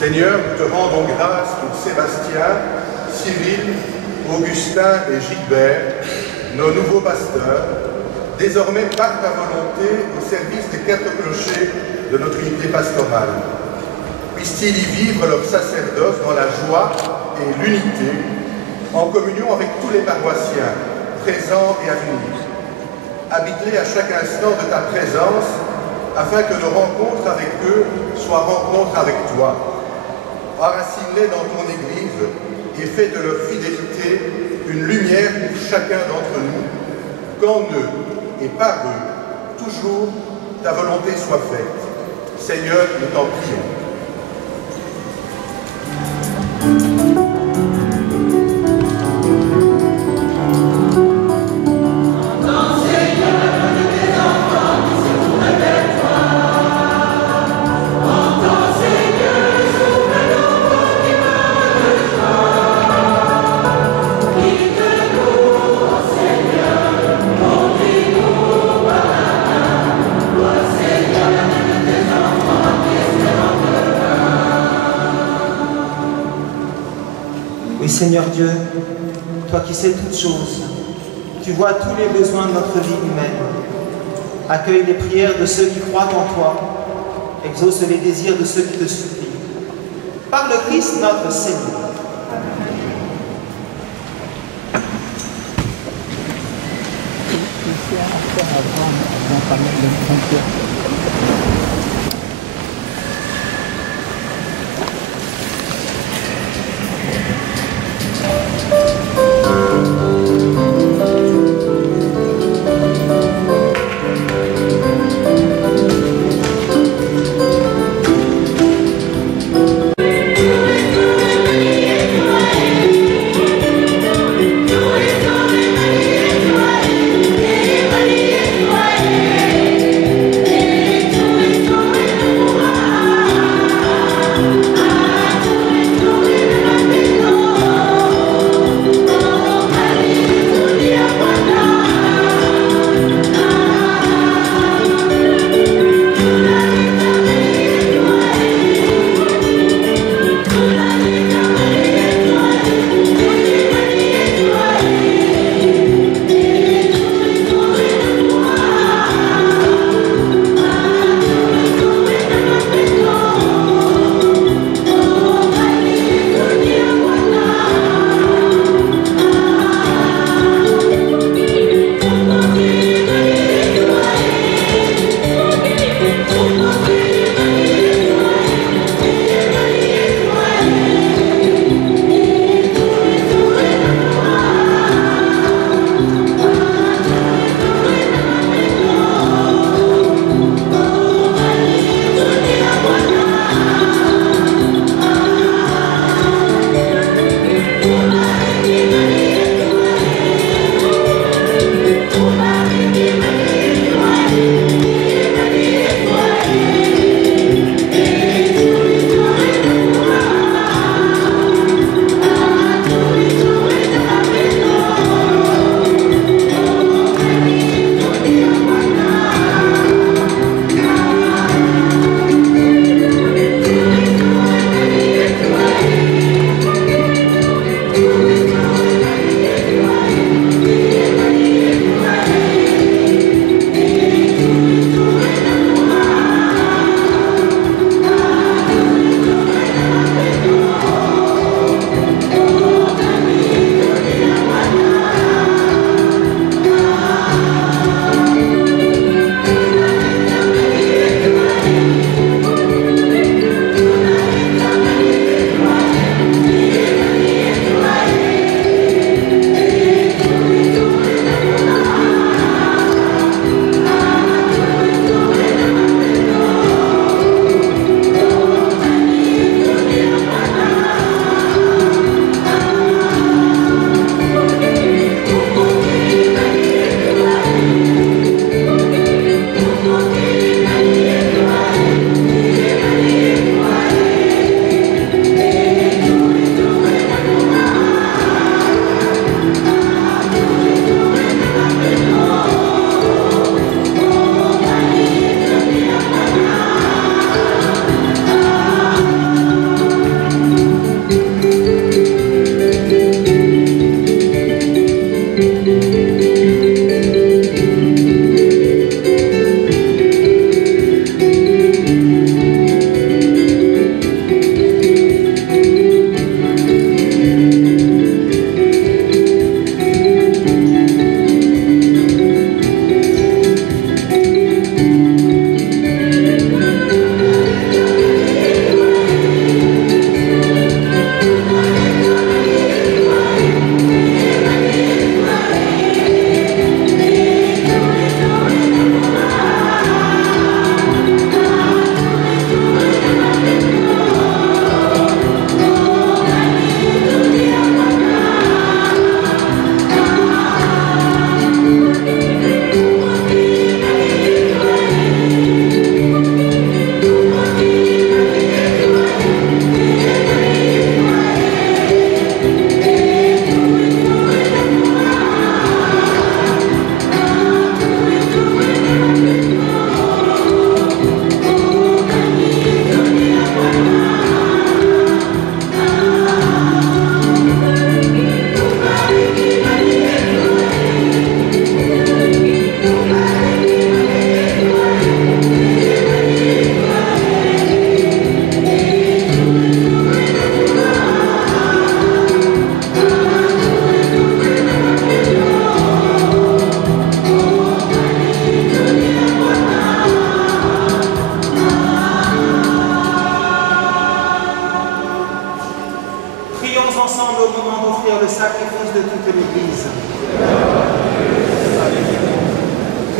Seigneur, nous te rendons grâce pour Sébastien, Cyril, Augustin et Gilbert, nos nouveaux pasteurs, désormais par ta volonté au service des 4 clochers de notre unité pastorale. Puissent-ils y vivre leur sacerdoce dans la joie et l'unité, en communion avec tous les paroissiens, présents et à venir. Habite-les à chaque instant de ta présence, afin que nos rencontres avec eux soient rencontres avec toi. Enracine-les dans ton Église et fais de leur fidélité une lumière pour chacun d'entre nous, qu'en eux et par eux, toujours ta volonté soit faite. Seigneur, nous t'en prions. Oui, Seigneur Dieu, toi qui sais toutes choses, tu vois tous les besoins de notre vie humaine. Accueille les prières de ceux qui croient en toi, exauce les désirs de ceux qui te supplient. Par le Christ notre Seigneur. Thank you.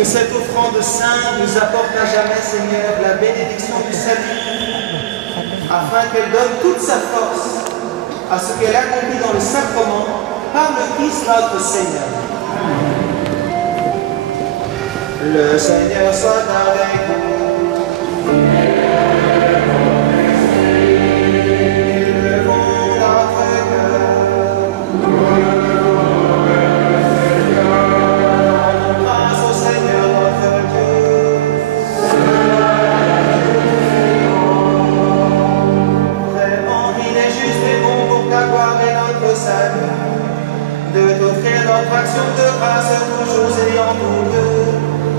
Que cette offrande sainte nous apporte à jamais, Seigneur, la bénédiction du salut, afin qu'elle donne toute sa force à ce qu'elle accomplit dans le sacrement par le Christ notre Seigneur. Le Seigneur soit avec vous. Action de grâce toujours et en tout lieu.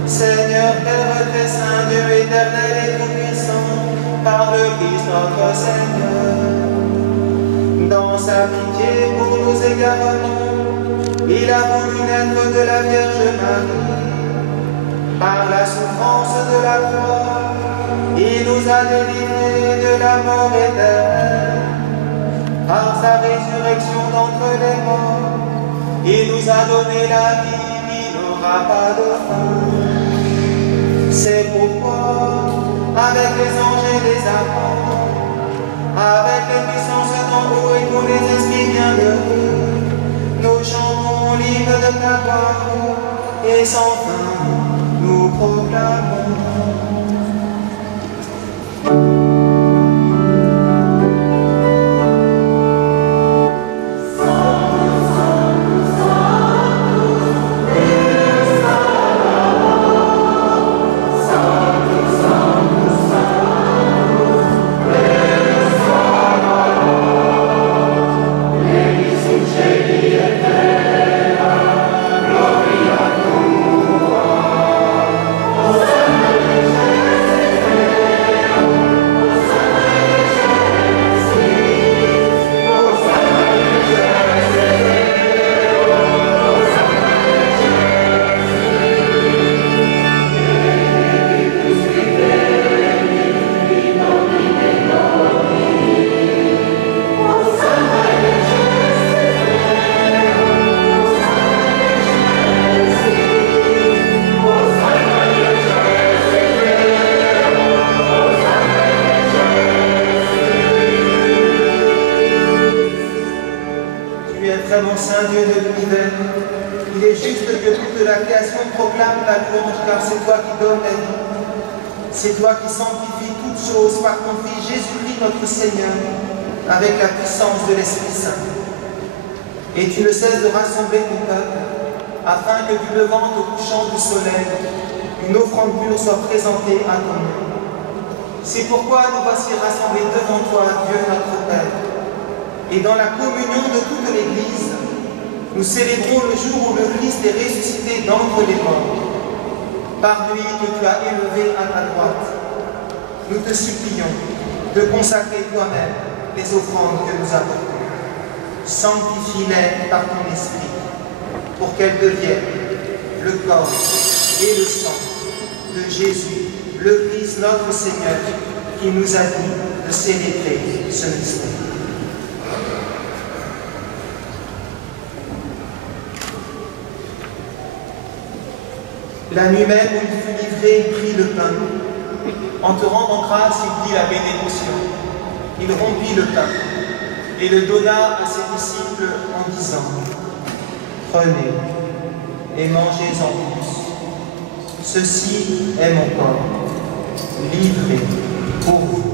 Seigneur, Père très saint, Dieu éternel et tout-puissant, par le Christ notre Seigneur. Dans sa pitié pour nos égarements, il a voulu naître de la Vierge Marie. Par la souffrance de la croix, il nous a délivrés de la mort éternelle. Par sa résurrection d'entre les morts, il nous a donné la vie qui n'aura pas de fin. C'est pourquoi, avec les anges et les amants, avec les puissances d'en haut et tous les esprits bienheureux, nous chantons l'hymne de ta gloire et sans fin nous proclamons. C'est toi qui sanctifies toutes choses par ton Fils Jésus-Christ notre Seigneur, avec la puissance de l'Esprit Saint. Et tu ne cesses de rassembler ton peuple, afin que du levant au couchant du soleil, une offrande pure soit présentée à ton nom. C'est pourquoi nous voici rassemblés devant toi, Dieu notre Père. Et dans la communion de toute l'Église, nous célébrons le jour où le Christ est ressuscité d'entre les morts. Par lui que tu as élevé à ta droite, nous te supplions de consacrer toi-même les offrandes que nous apportons. Sanctifie-les par ton esprit, pour qu'elles deviennent le corps et le sang de Jésus, le Christ notre Seigneur, qui nous a dit de célébrer ce mystère. La nuit même où il fut livré, il prit le pain. En te rendant grâce, il dit la bénédiction. Il rompit le pain et le donna à ses disciples en disant: prenez et mangez-en tous. Ceci est mon corps, livré pour vous.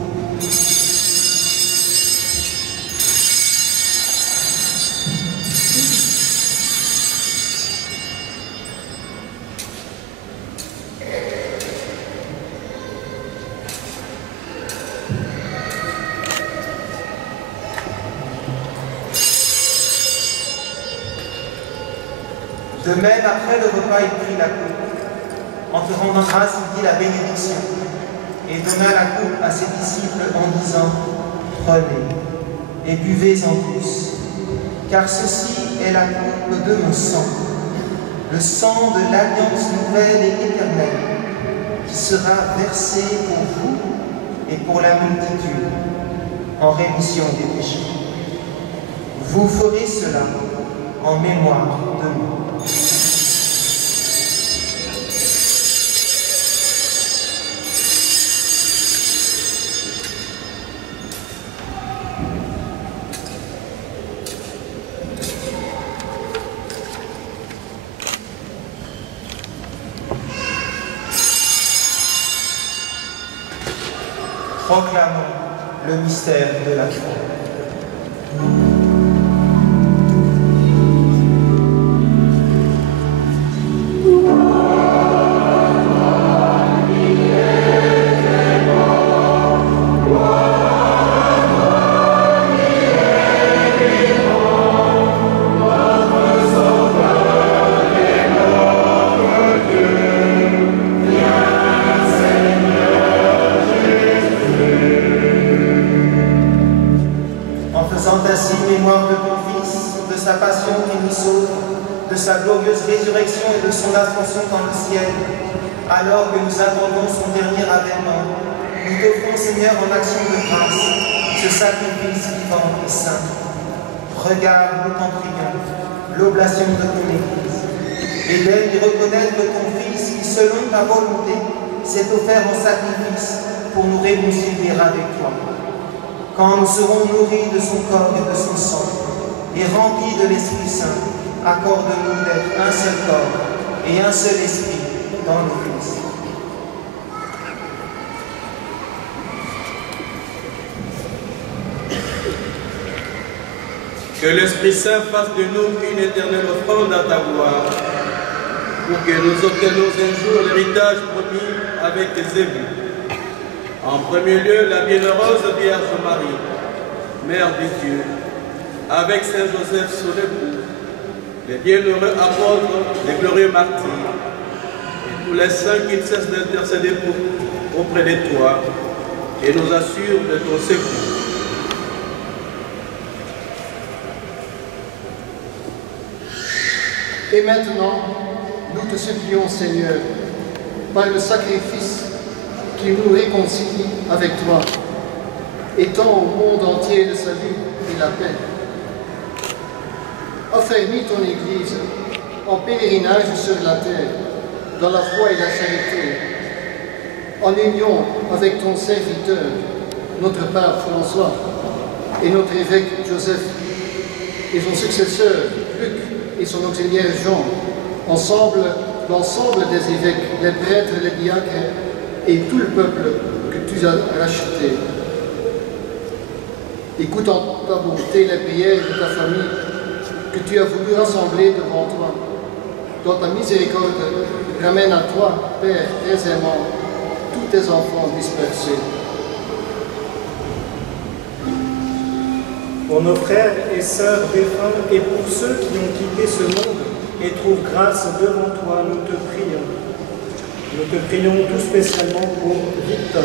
De même, après le repas, il prit la coupe. En te rendant grâce, il dit la bénédiction et donna la coupe à ses disciples en disant: prenez et buvez-en tous, car ceci est la coupe de mon sang, le sang de l'alliance nouvelle et éternelle, qui sera versé pour vous et pour la multitude en rémission des péchés. Vous ferez cela en mémoire de moi. Proclamons le mystère de la foi. Ainsi, mémoire de ton Fils, de sa passion qui nous sauve, de sa glorieuse résurrection et de son ascension dans le ciel, alors que nous attendons son dernier avènement, nous t'offrons, Seigneur, en action de grâce, ce sacrifice vivant et saint. Regarde, nous t'en prions, l'oblation de ton Église, et d'aide y reconnaître ton Fils qui, selon ta volonté, s'est offert en sacrifice pour nous réconcilier avec toi. Quand nous serons nourris de son corps et de son sang, et remplis de l'Esprit Saint, accorde-nous d'être un seul corps et un seul esprit dans le Christ. Que l'Esprit Saint fasse de nous une éternelle offrande à ta gloire, pour que nous obtenions un jour l'héritage promis avec tes élus. En premier lieu, la bienheureuse Vierge Marie, Mère de Dieu, avec Saint Joseph son époux, les bienheureux apôtres, les glorieux martyrs, et tous les saints qui ne cessent d'intercéder auprès de toi et nous assurent de ton secours. Et maintenant, nous te supplions, Seigneur, par le sacrifice qui nous réconcilie avec toi, étends au monde entier le salut et la paix. Affermis ton Église en pèlerinage sur la terre, dans la foi et la charité, en union avec ton serviteur, notre pape François, et notre évêque Joseph, et son successeur Luc, et son auxiliaire Jean, ensemble, l'ensemble des évêques, les prêtres, les diacres, et tout le peuple que tu as racheté. Écoute en ta bonté les prières de ta famille que tu as voulu rassembler devant toi. Dans ta miséricorde, ramène à toi, Père très aimant, tous tes enfants dispersés. Pour nos frères et sœurs défunts et pour ceux qui ont quitté ce monde et trouvent grâce devant toi, nous te prions. Nous te prions tout spécialement pour Victor.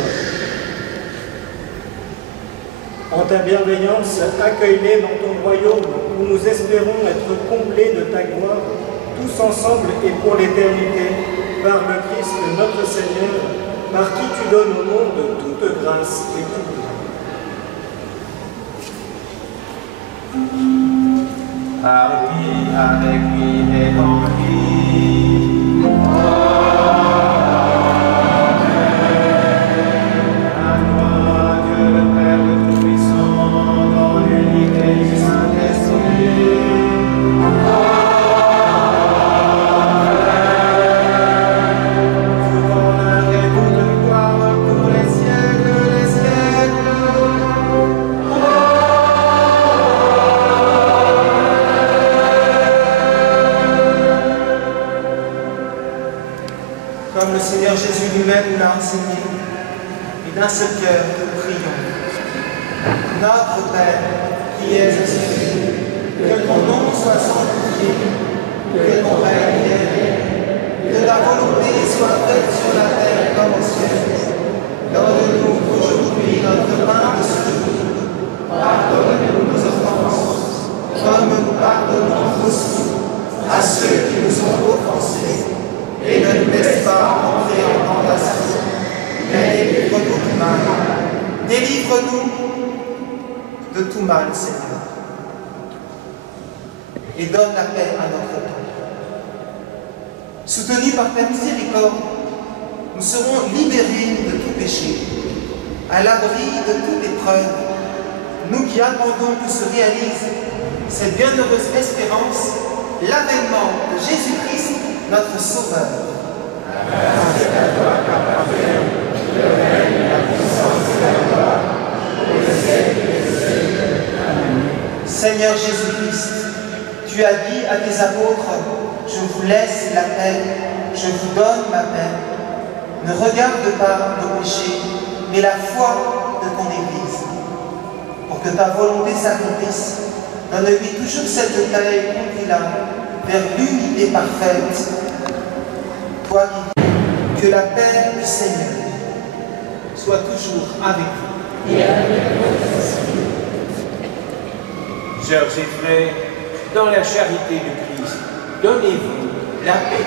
En ta bienveillance, accueille-les dans ton royaume où nous espérons être comblés de ta gloire, tous ensemble et pour l'éternité, par le Christ notre Seigneur, par qui tu donnes au monde toute grâce et tout bien. Par lui, avec lui et en lui. Comme le Seigneur Jésus lui-même nous l'a enseigné, et d'un seul cœur, nous prions. Notre Père, qui es aux cieux, que ton nom soit sanctifié, que ton règne vienne, que ta volonté soit faite sur la terre comme au ciel. Donne-nous aujourd'hui notre pain de ce jour. Pardonne-nous nos offenses, comme nous pardonnons aussi à ceux qui nous ont offensés. Et ne nous laisse pas entrer en tentation, mais délivre-nous du mal. Délivre-nous de tout mal, Seigneur. Et donne la paix à notre temps. Soutenus par ta miséricorde, nous serons libérés de tout péché, à l'abri de toute épreuve, nous qui attendons que se réalise cette bienheureuse espérance, l'avènement de Jésus-Christ, notre Sauveur. Merci à toi, car le règne, la puissance et la gloire. Seigneur Jésus-Christ, tu as dit à tes apôtres, je vous laisse la paix, je vous donne ma paix. Ne regarde pas nos péchés, mais la foi de ton Église. Pour que ta volonté s'accomplisse, donne-lui toujours cette paix et conduis-la vers l'unité parfaite. Toi qui que la paix du Seigneur soit toujours avec vous. Sœurs et frères, dans la charité du Christ, donnez-vous la paix.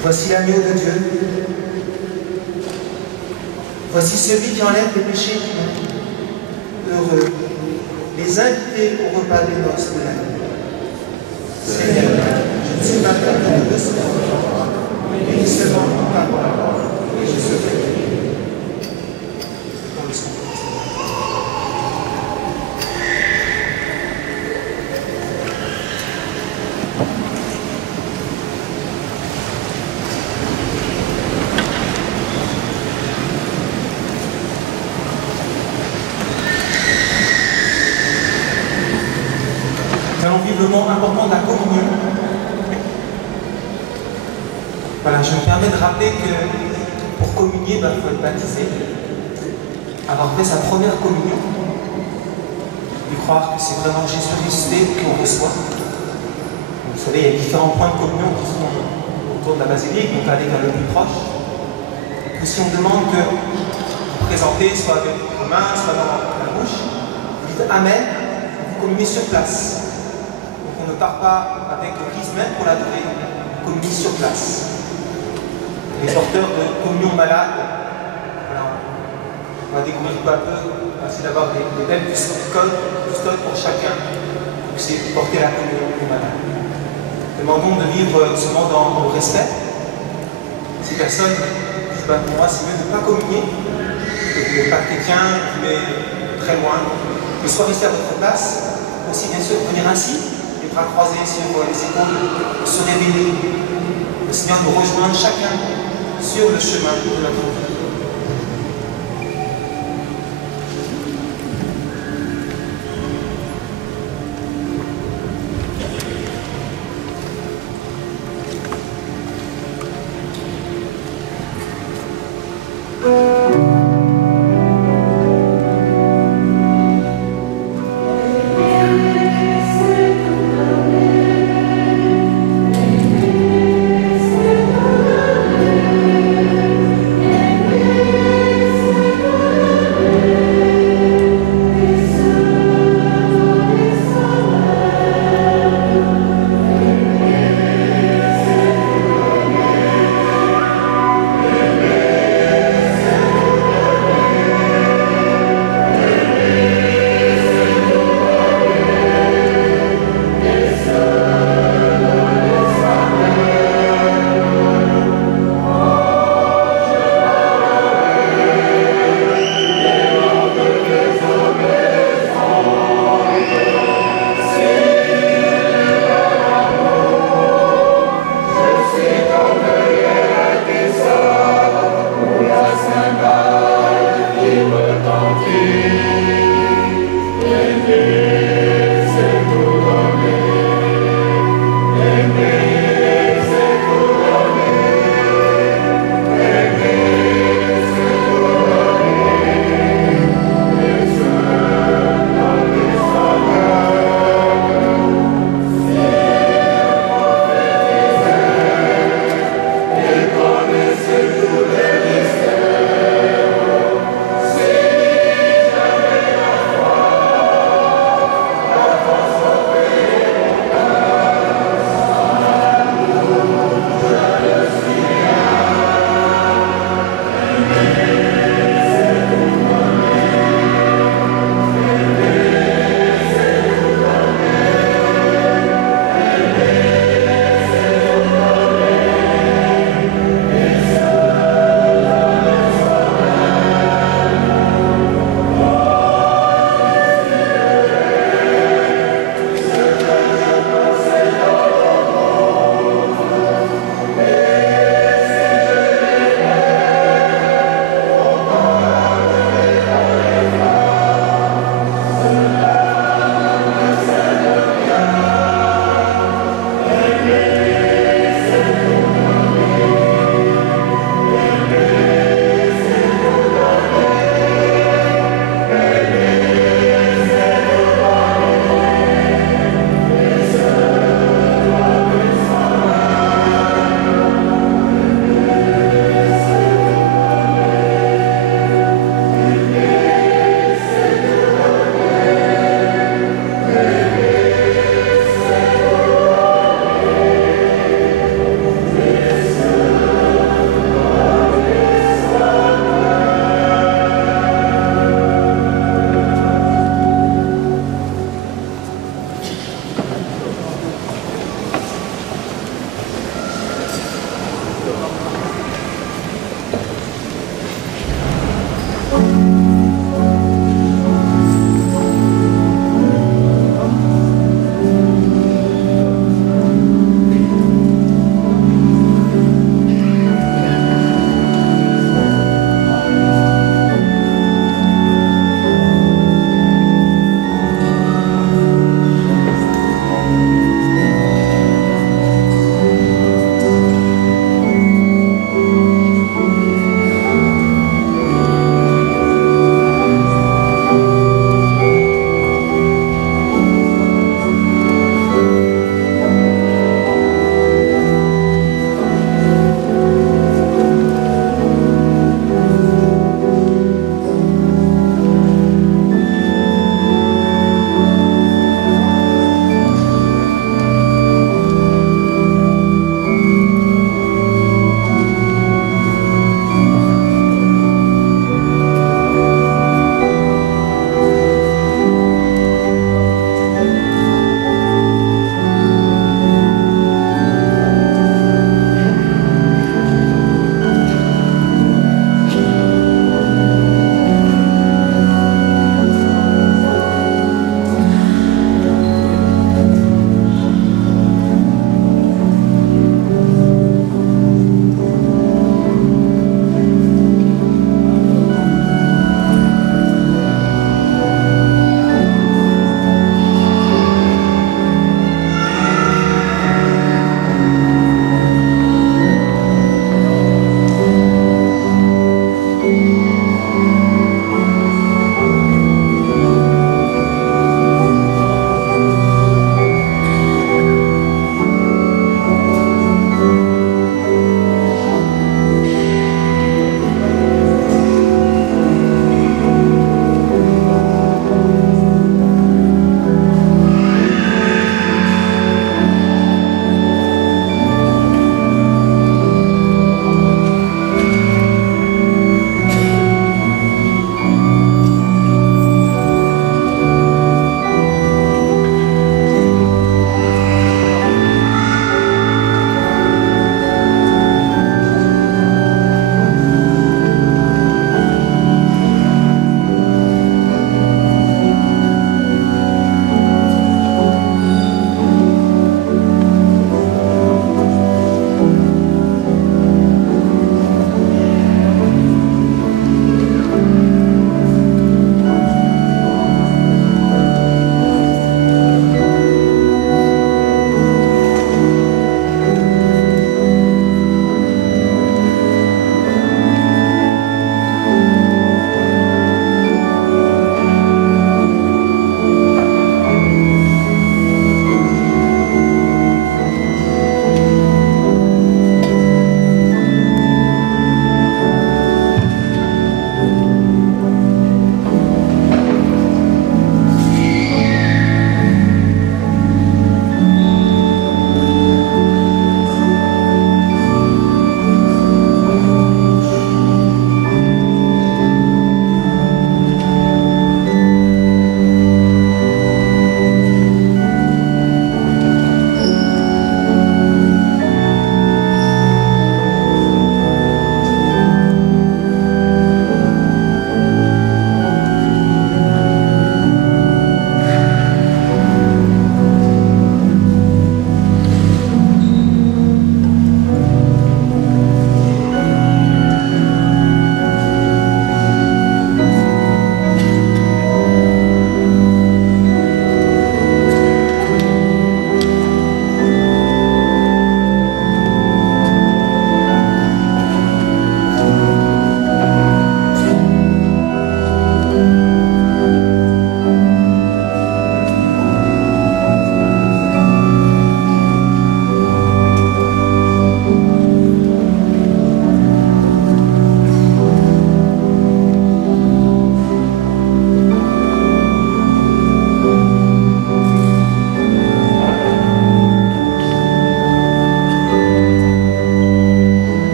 Voici l'agneau de Dieu. Voici celui qui enlève les péchés du monde. Heureux, les invités au repas des noces de l'agneau. Seigneur, je ne suis pas capable de recevoir, mais dis seulement une parole, et je serai guéri. Dans le sang. Le moment important de la communion. Voilà, je me permets de rappeler que pour communier, il faut être baptisé, avoir fait sa première communion, et croire que c'est vraiment Jésus ressuscité qu'on reçoit. Vous savez, il y a différents points de communion qui sont autour de la basilique, donc aller vers le plus proche. Et si on demande que vous présentez soit avec vos mains, soit dans la bouche, vous dites Amen, vous communiez sur place. On ne part pas avec l'Église même pour l'adorer, on communie sur place. Les porteurs de communion malades, voilà, on va découvrir peu à peu, on va essayer d'avoir des belles custodes pour chacun, pour essayer de porter la communion aux malades. Demandons de vivre ce monde dans le respect. Ces personnes disent pour moi c'est mieux de ne pas communier, que vous n'êtes pas chrétien, vous êtes très loin, mais soit rester à votre place, aussi bien sûr venir ainsi. À croiser sur les épaules, se révéler. Le Seigneur nous rejoint chacun sur le chemin de notre vie. Amen.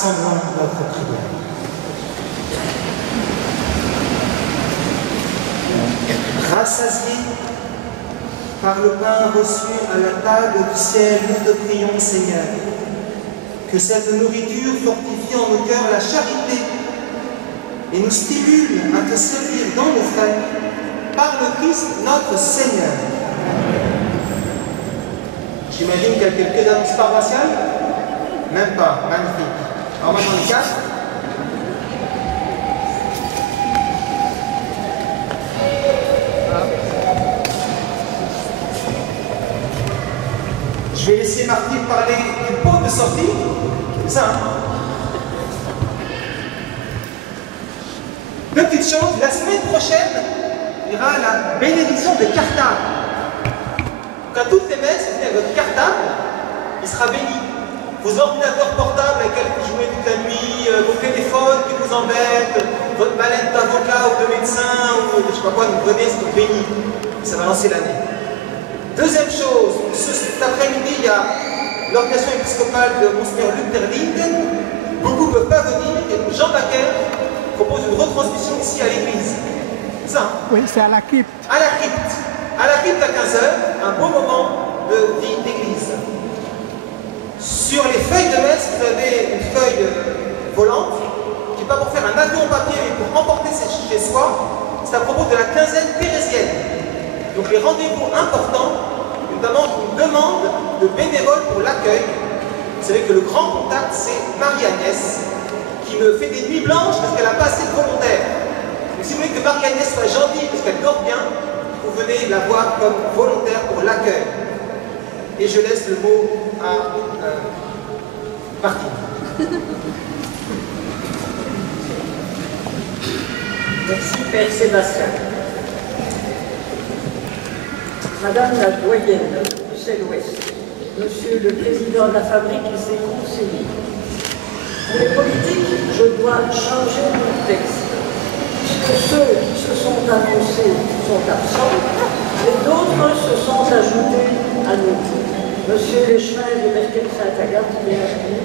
rassemblons notre prière. Rassasiés par le pain reçu à la table du ciel, nous te prions, Seigneur, que cette nourriture fortifie en nos cœurs la charité et nous stimule à te servir dans nos familles par le Christ notre Seigneur. J'imagine qu'il y a quelques annonces paroissiales. Même pas, magnifique. Alors moi j'en ai 4. Je vais laisser Martine parler du pot de sortie. C'est ça, hein? Deux petites choses. La semaine prochaine, il y aura la bénédiction des cartables. Donc à toutes les messes, vous venez avec votre cartable, il sera béni. Vos ordinateurs portables avec lesquels vous jouez toute la nuit, vos téléphones qui vous embêtent, votre mallette d'avocat ou de médecin, ou je sais pas quoi, vous venez, c'est béni. Ça va lancer l'année. Deuxième chose, cet après-midi, il y a l'ordination épiscopale de Monseigneur Luc Terlinden. Beaucoup ne peuvent pas venir, et Jean Baquet propose une retransmission ici à l'église. C'est ça, hein? Oui, c'est à la crypte. À la crypte. À la crypte à 15h, un beau moment de vie d'église. Sur les feuilles de messe, vous avez une feuille volante, qui n'est pas pour faire un avion en papier, mais pour emporter chez soi. C'est à propos de la quinzaine thérésienne. Donc les rendez-vous importants, notamment une demande de bénévoles pour l'accueil. Vous savez que le grand contact, c'est Marie-Agnès, qui me fait des nuits blanches parce qu'elle n'a pas assez de volontaires. Donc si vous voulez que Marie-Agnès soit gentille parce qu'elle dort bien, vous venez la voir comme volontaire pour l'accueil. Et je laisse le mot à Martine. Merci Père Sébastien. Madame la doyenne du Sud-Ouest, Monsieur le Président de la Fabrique et ses conseillers, pour les politiques, je dois changer mon texte, puisque ceux qui se sont annoncés sont absents et d'autres se sont ajoutés à nous. Monsieur Lechemin de Merkel-Saint-Agathe, bienvenue.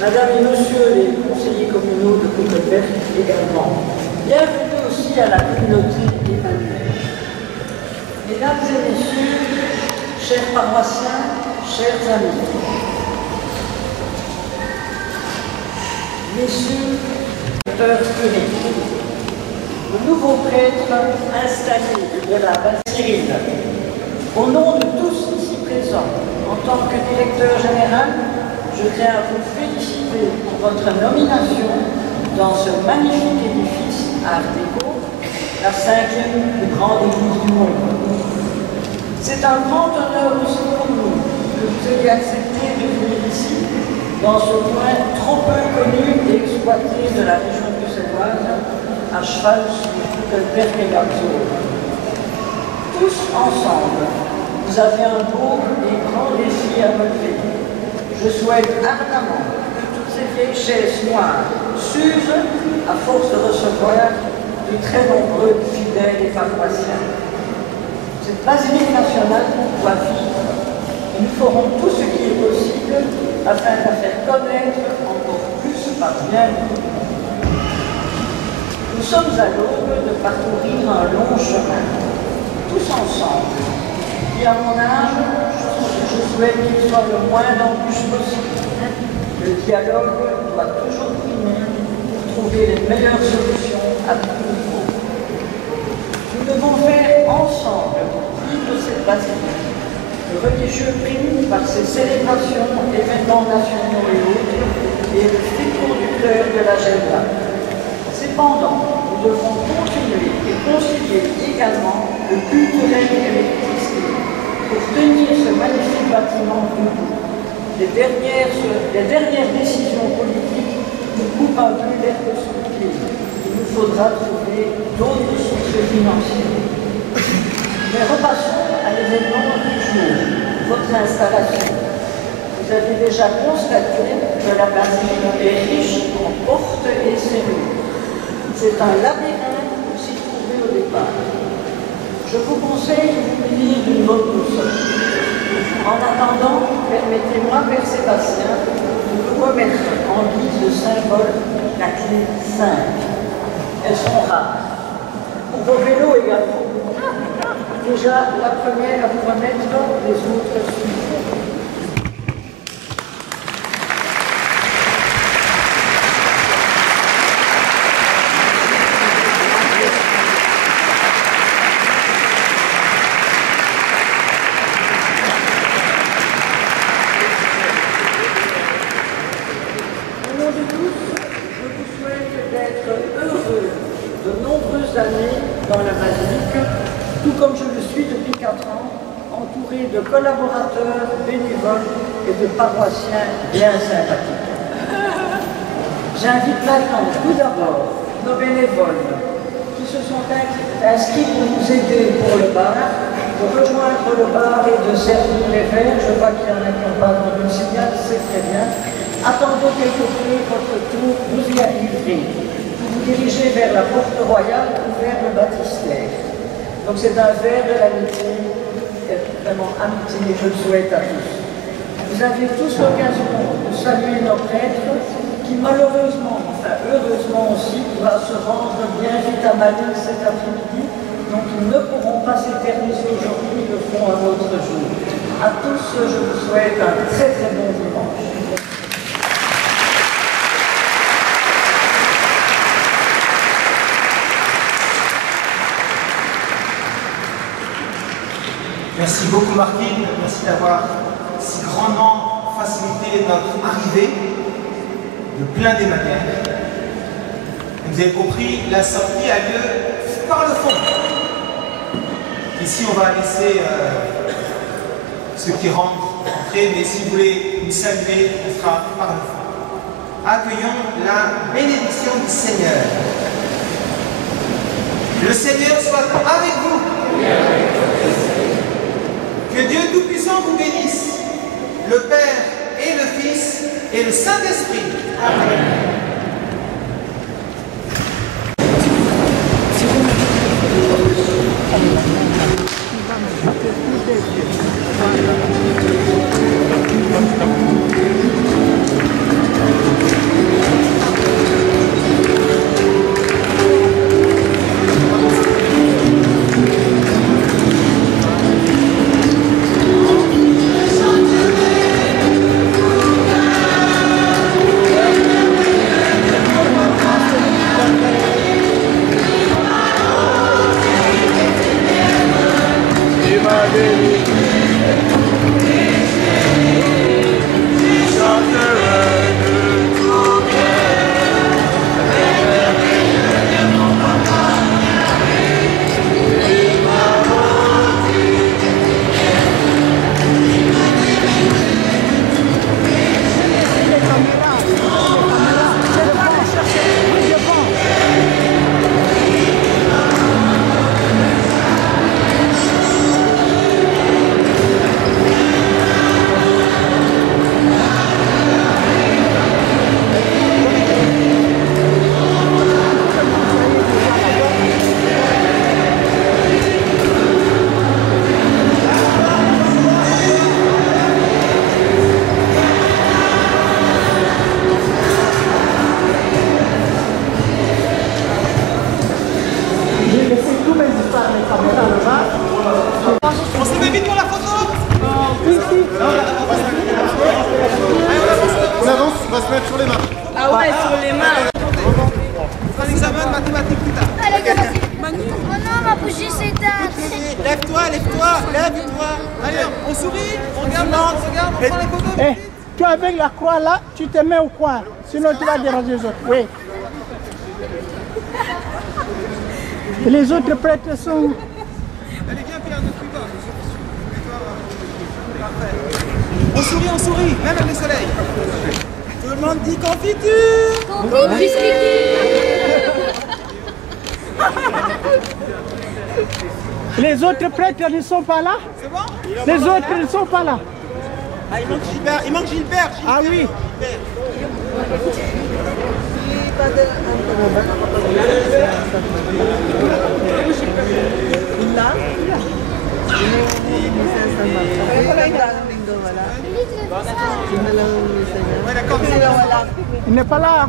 Madame et Monsieur les conseillers communaux de Koekelberg également. Bienvenue aussi à la communauté Emmanuel. Mesdames et Messieurs, chers paroissiens, chers amis, Messieurs, Père Curie, le nouveau prêtre installé de la Bastille, au nom de tous ici présents, en tant que directeur général, je tiens à vous féliciter pour votre nomination dans ce magnifique édifice Art déco, la 5e plus grande église du monde. C'est un grand honneur aussi pour nous que vous ayez accepté de venir ici, dans ce coin trop peu connu et exploité de la région bruxelloise, à cheval sur le Berg-et-Gamzow. Tous ensemble, vous avez un beau et grand défi à relever. Je souhaite ardemment que toutes ces vieilles chaises noires s'usent à force de recevoir de très nombreux fidèles et paroissiens. Cette basilique nationale doit vivre et nous ferons tout ce qui est possible afin de la faire connaître encore plus par bien. Nous sommes à l'aube de parcourir un long chemin, tous ensemble. Et à mon âge, je souhaite qu'il soit le moins d'embûches possible. Le dialogue doit toujours primer pour trouver les meilleures solutions à tout niveau. Nous devons faire ensemble vivre cette basilique. Le religieux prime par ses célébrations, événements nationaux et autres, et le fil conducteur de l'agenda. Cependant, nous devons continuer et concilier également le culturel et l'électricité pour tenir ce magnifique bâtiment debout. Les dernières décisions politiques nous coupent un peu l'herbe sous le pied. Il nous faudra trouver d'autres sources financières. Mais repassons à l'événement du jour, votre installation. Vous avez déjà constaté que la basilique est riche en portes et cellules. C'est un labyrinthe pour s'y trouver au départ. Je vous conseille de vous munir d'une bonne boussole. En attendant, permettez-moi, Père Sébastien, nous vous remettre en guise de symbole la clé 5. Elles sont rares. Pour vos vélos également. Déjà, la première à vous remettre, les autres suivront. De collaborateurs, bénévoles et de paroissiens bien sympathiques. J'invite maintenant tout d'abord nos bénévoles qui se sont inscrits pour nous aider pour le bar, de rejoindre le bar et de servir les verres. Je vois qu'il y en a qui n'ont pas entendu le signal, c'est très bien. Attendez quelques minutes votre tour, vous y arriverez. Vous vous dirigez vers la porte royale ou vers le baptistère. Donc c'est un verre de l'amitié. Vraiment amitié, je le souhaite à tous. Vous avez tous l'occasion de saluer nos prêtres qui malheureusement, enfin heureusement aussi, va se rendre bien vite à Malines cet après-midi, donc ils ne pourront pas s'éterniser aujourd'hui, ils le feront un autre jour. À tous, je vous souhaite un très très bon dimanche. Merci beaucoup Martine, merci d'avoir si grandement facilité notre arrivée de plein des manières. Vous avez compris, la sortie a lieu par le fond. Ici on va laisser ceux qui rentrent entrer, mais si vous voulez nous saluer, on sera par le fond. Accueillons la bénédiction du Seigneur. Le Seigneur soit avec vous. Que Dieu Tout-Puissant vous bénisse, le Père et le Fils et le Saint-Esprit. Amen. On se met vite pour la photo. Oui, si. On avance, on va se mettre sur les mains. Ah ouais, sur les mains. On fera l'examen de mathématiques plus tard. Allez, Manu. Oh non, ma bougie s'éteint. Lève-toi, lève-toi. Allez, on sourit, on regarde, on prend les photos. Eh, tu avec la croix là, tu te mets au coin. Sinon tu vas déranger les autres. Oui. Et les autres prêtres sont... Allez, viens Pierre, ne suis pas. Parfait. On sourit, même avec le soleil. Tout le monde dit confiture. Les autres prêtres ne sont pas là. C'est bon? Les autres ne sont pas là. Ah, il manque Gilbert. Ah oui. Il n'est pas là.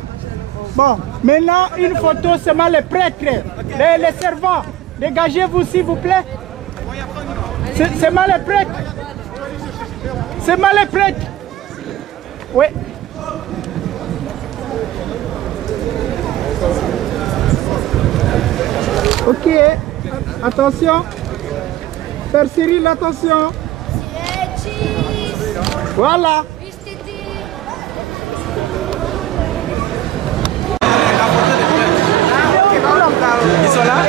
Bon, maintenant une photo seulement les prêtres, les servants. Dégagez-vous s'il vous plaît. C'est mal les prêtres. C'est mal les prêtres. Oui. Ok. Attention. Père Cyril, attention. Voilà. Ils sont là?